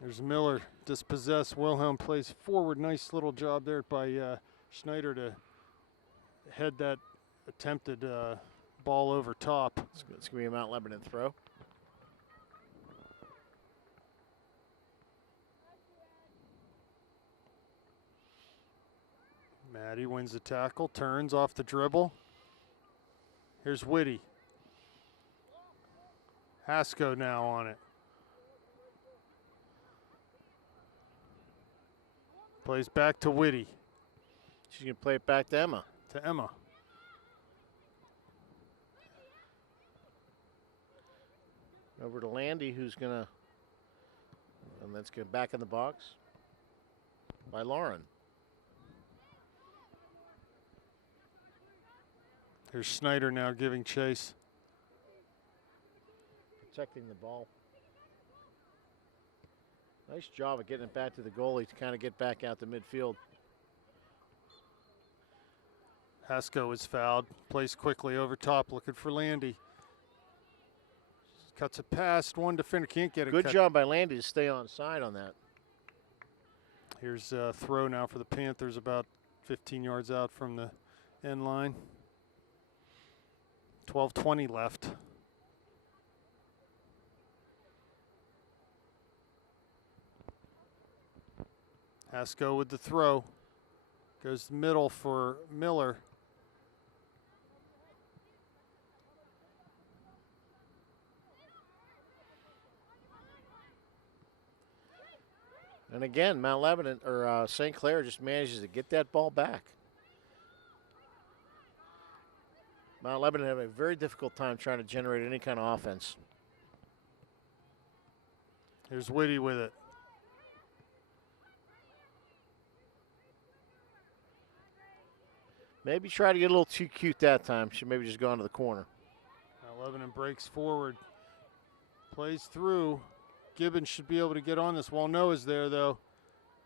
There's Miller, dispossessed. Wilhelm plays forward. Nice little job there by Schneider to head that attempted ball over top. It's going to be a Mount Lebanon throw. Maddie wins the tackle, turns off the dribble. Here's Whitty. Haskell now on it. Plays back to Whitty. She's going to play it back to Emma. To Emma. Over to Landy, who's going to, and let's get back in the box by Lauren. Here's Schneider now giving chase. Protecting the ball. Nice job of getting it back to the goalie to kind of get back out to midfield. Haskell is fouled. Plays quickly over top, looking for Landy. Cuts it past. One defender can't get it. Good job by Landy to stay on side on that. Here's a throw now for the Panthers, about 15 yards out from the end line. 12:20 left. Haskell with the throw. Goes middle for Miller. And again, Mount Lebanon or St. Clair just manages to get that ball back. Mount Lebanon have a very difficult time trying to generate any kind of offense. Here's Whitty with it. Maybe try to get a little too cute that time. Should maybe just go into the corner. Now Lebanon breaks forward. Plays through. Gibbons should be able to get on this while Noah's there, though.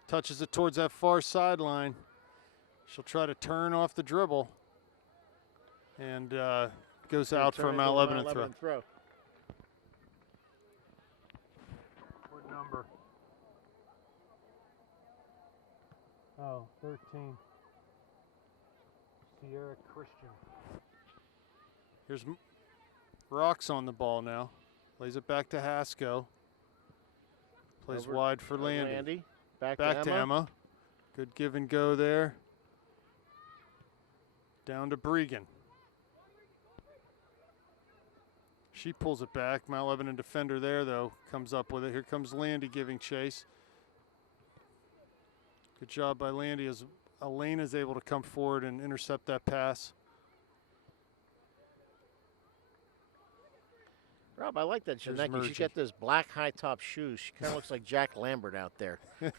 Touches it towards that far sideline. She'll try to turn off the dribble. And goes out for a Mount Lebanon throw. What number? Oh, 13. Sierra Christian. Here's Rocks on the ball now. Lays it back to Haskell. Plays Over wide for Landy. Back to Emma. Good give and go there. Down to Bregan. She pulls it back. Mount Lebanon defender there, though, comes up with it. Here comes Landy giving chase. Good job by Landy as Elena is able to come forward and intercept that pass. Rob, I like that Janecki. She's got those black high-top shoes. She kind of looks like Jack Lambert out there. It's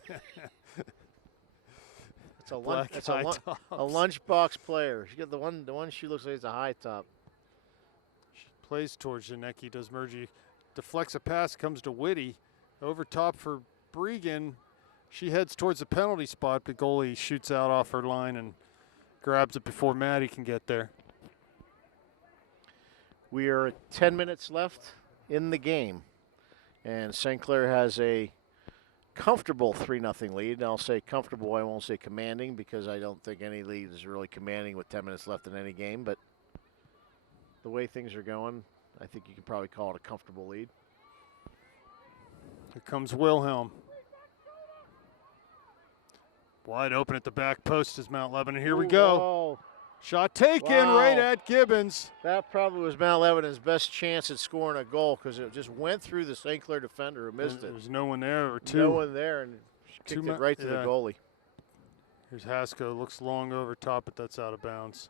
a lunchbox player. She got the one shoe looks like it's a high top. She plays towards Janecki, does Mergy. Deflects a pass, comes to Whitty. Over top for Bregan. She heads towards the penalty spot. The goalie shoots out off her line and grabs it before Maddie can get there. We are at 10 minutes left in the game, and St. Clair has a comfortable 3-0 lead. And I'll say comfortable, I won't say commanding, because I don't think any lead is really commanding with 10 minutes left in any game. But the way things are going, I think you can probably call it a comfortable lead. Here comes Wilhelm. Wide open at the back post is Mount Lebanon. Here we go. Whoa. Shot taken right at Gibbons. That probably was Mount Lebanon's best chance at scoring a goal, because it just went through the St. Clair defender who missed it. There's no one there, or two. No one there, and kicked it right to the goalie. Here's Haskell. Looks long over top, but that's out of bounds.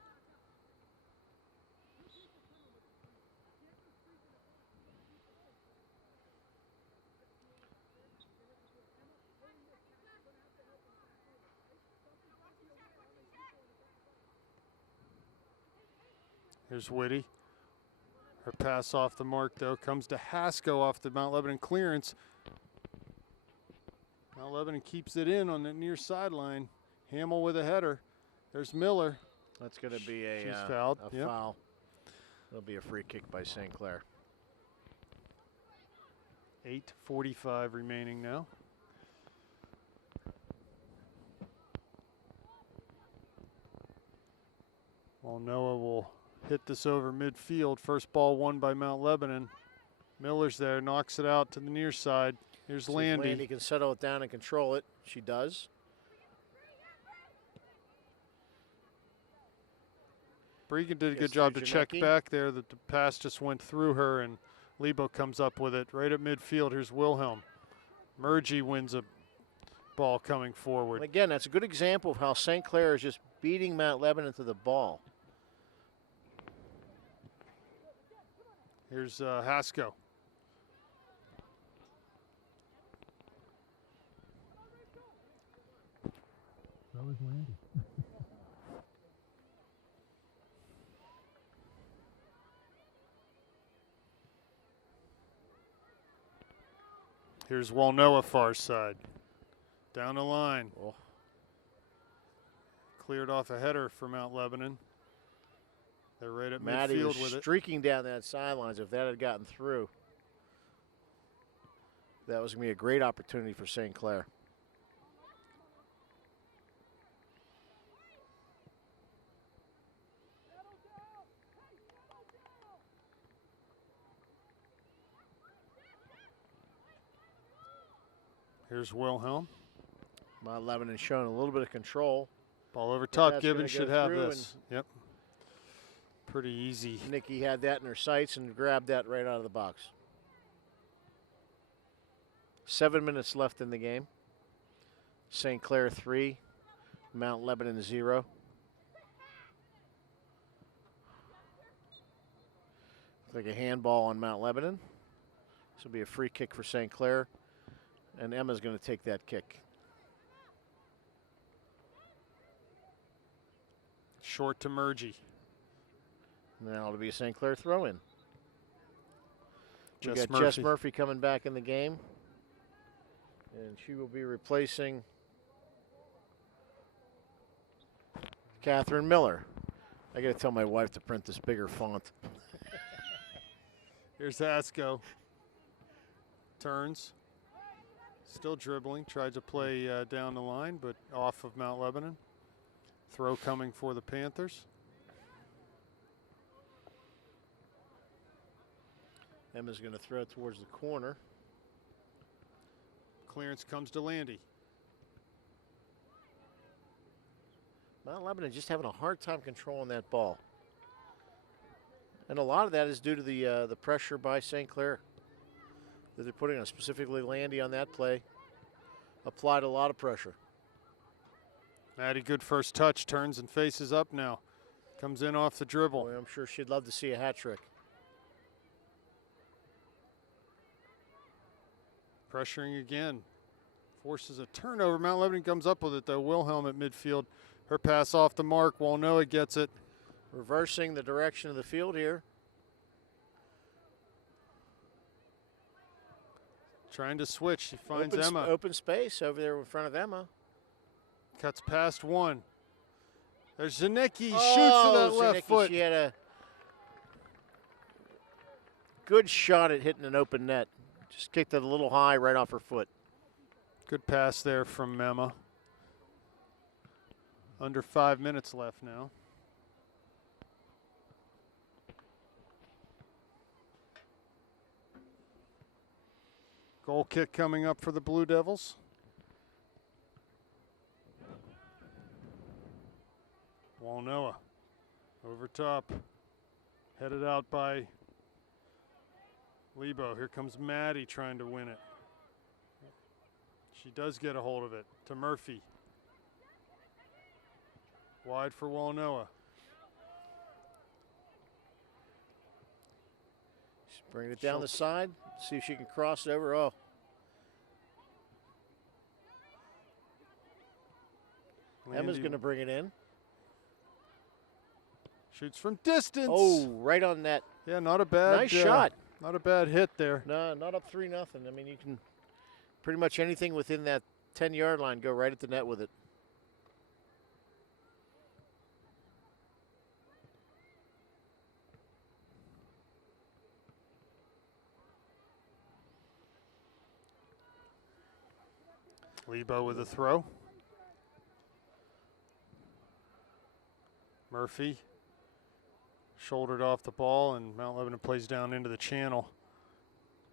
Here's Whitty. Her pass off the mark, though, comes to Haskell off the Mount Lebanon clearance. Mount Lebanon keeps it in on the near sideline. Hamill with a header. There's Miller. That's going to be She's fouled. a foul. It'll be a free kick by St. Clair. 8:45 remaining now. Well, Noah will hit this over midfield. First ball won by Mount Lebanon. Miller's there, knocks it out to the near side. Here's Landy. Landy can settle it down and control it. She does. Bregan did a good job to check back there that the pass just went through her, and Lebo comes up with it right at midfield. Here's Wilhelm. Murgy wins a ball coming forward. And again, that's a good example of how St. Clair is just beating Mount Lebanon to the ball. Here's Haskell. That was Landy. Here's Walnoa far side. Down the line. Oh. Cleared off a header for Mount Lebanon. They're right at Maddie midfield was with it. streaking down that sidelines. If that had gotten through, that was going to be a great opportunity for St. Clair. Here's Wilhelm. Mount Lebanon showing a little bit of control. Ball over top. that's Gibbons gonna should go have through this. Yep. Pretty easy. Nikki had that in her sights and grabbed that right out of the box. 7 minutes left in the game. St. Clair 3, Mount Lebanon 0. Looks like a handball on Mount Lebanon. This will be a free kick for St. Clair, and Emma's going to take that kick. Short to Murgy. Now it'll be a St. Clair throw-in. We Jess got Jess Murphy coming back in the game, and she will be replacing Catherine Miller. I got to tell my wife to print this bigger font. Here's Haskell. Turns. Still dribbling. Tried to play down the line, but off of Mount Lebanon. Throw coming for the Panthers. Emma's going to throw it towards the corner. Clearance comes to Landy. Mount Lebanon just having a hard time controlling that ball. And a lot of that is due to the pressure by St. Clair that they're putting on, specifically Landy on that play. Applied a lot of pressure. Maddie, good first touch. Turns and faces up now. Comes in off the dribble. Boy, I'm sure she'd love to see a hat trick. Pressuring again. Forces a turnover. Mount Lebanon comes up with it, though. Wilhelm at midfield. Her pass off the mark. Walnoa gets it. Reversing the direction of the field here. Trying to switch. She finds open, Emma. Open space over there in front of Emma. Cuts past one. There's Zanicki. Oh, Shoots for that left Zanicki, foot. She had a good shot at hitting an open net. Just kicked it a little high right off her foot. Good pass there from Emma. Under 5 minutes left now. Goal kick coming up for the Blue Devils. Walnoa over top. Headed out by Lebo. Here comes Maddie trying to win it. She does get a hold of it to Murphy. Wide for Walnoa. She's bringing it down the side. See if she can cross it over. Oh. Emma's going to bring it in. Shoots from distance. Oh, right on that. Yeah, not a bad Nice shot. Not a bad hit there. No, not up 3-0. I mean, you can pretty much anything within that 10-yard line go right at the net with it. Lebo with a throw. Murphy shouldered off the ball, and Mount Lebanon plays down into the channel.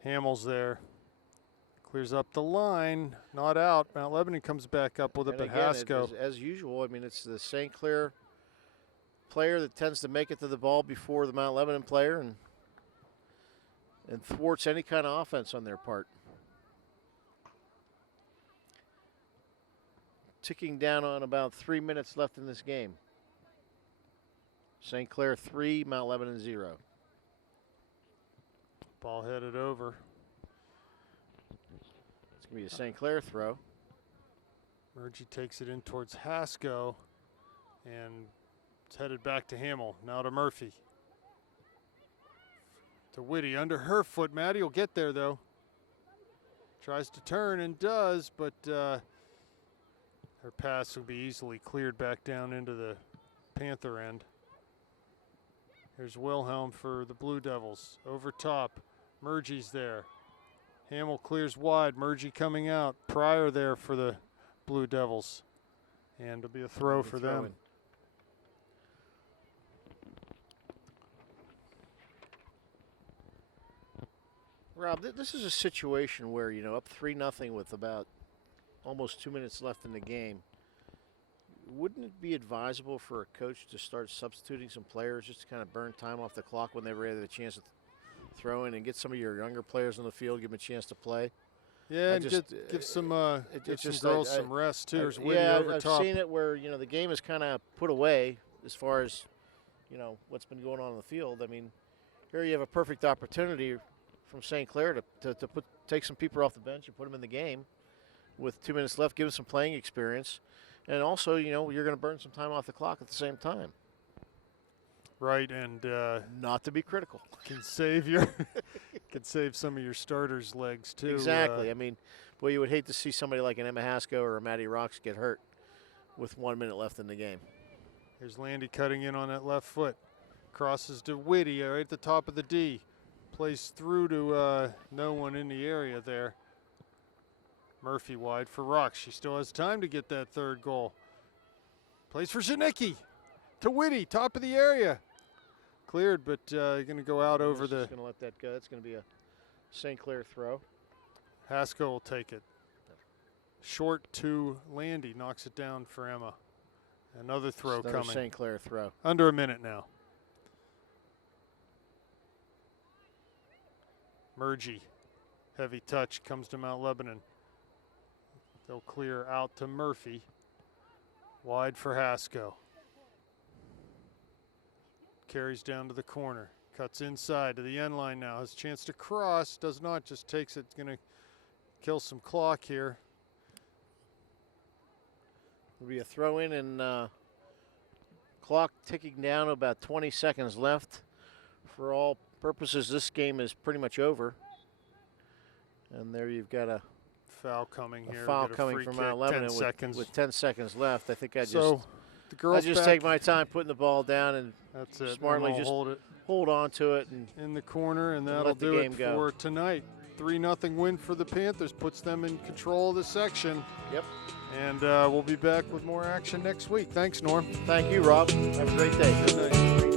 Hamill's there. Clears up the line. Not out. Mount Lebanon comes back up with it, but again, Hasko. as usual, I mean, it's the St. Clair player that tends to make it to the ball before the Mount Lebanon player and thwarts any kind of offense on their part. Ticking down on about 3 minutes left in this game. St. Clair 3, Mount Lebanon 0. Ball headed over. It's going to be a St. Clair throw. Murgy takes it in towards Hasko, and it's headed back to Hamill. Now to Murphy. To Whitty, under her foot. Maddie will get there, though. Tries to turn and does, but her pass will be easily cleared back down into the Panther end. Here's Wilhelm for the Blue Devils. Over top. Murgy's there. Hamill clears wide. Murgy coming out. Pryor there for the Blue Devils. And it'll be a throw for them. Rob, this is a situation where, you know, up 3-0 with about almost 2 minutes left in the game. Wouldn't it be advisable for a coach to start substituting some players just to kind of burn time off the clock when they have a chance to throw in and get some of your younger players on the field, give them a chance to play? Yeah, and give some girls some rest too. I've seen it where, you know, the game is kind of put away as far as, you know, what's been going on in the field. I mean, here you have a perfect opportunity from St. Clair to take some people off the bench and put them in the game with 2 minutes left, give them some playing experience. And also, you know, you're going to burn some time off the clock at the same time. Right, and not to be critical. Can save some of your starters' legs too. Exactly. I mean, boy, you would hate to see somebody like an Emma Hasko or a Maddie Rocks get hurt with 1 minute left in the game. Here's Landy cutting in on that left foot. Crosses to Whitty right at the top of the D. Plays through to no one in the area there. Murphy wide for Rocks. She still has time to get that third goal. Plays for Zanicki. To Whitty, top of the area. Cleared, but going to go out over the... going to let that go. That's going to be a St. Clair throw. Hasko will take it. Short to Landy. Knocks it down for Emma. Another throw coming. St. Clair throw. Under a minute now. Murgy. Heavy touch comes to Mount Lebanon. They'll clear out to Murphy. Wide for Hasko. Carries down to the corner. Cuts inside to the end line now. Has a chance to cross. Does not. Just takes it. Going to kill some clock here. Will be a throw in and clock ticking down. About 20 seconds left. For all purposes, this game is pretty much over. And there you've got a Foul coming here. foul Get a coming free from kick, Mount 10 Lebanon seconds. with 10 seconds left. I think So the girls back. take my time putting the ball down and That's it. smartly Emma will just hold it hold on to it. And in the corner, and and that'll let the do game it go. for tonight. 3-0 win for the Panthers, puts them in control of the section. Yep. And we'll be back with more action next week. Thanks, Norm. Thank you, Rob. Have a great day. Good night.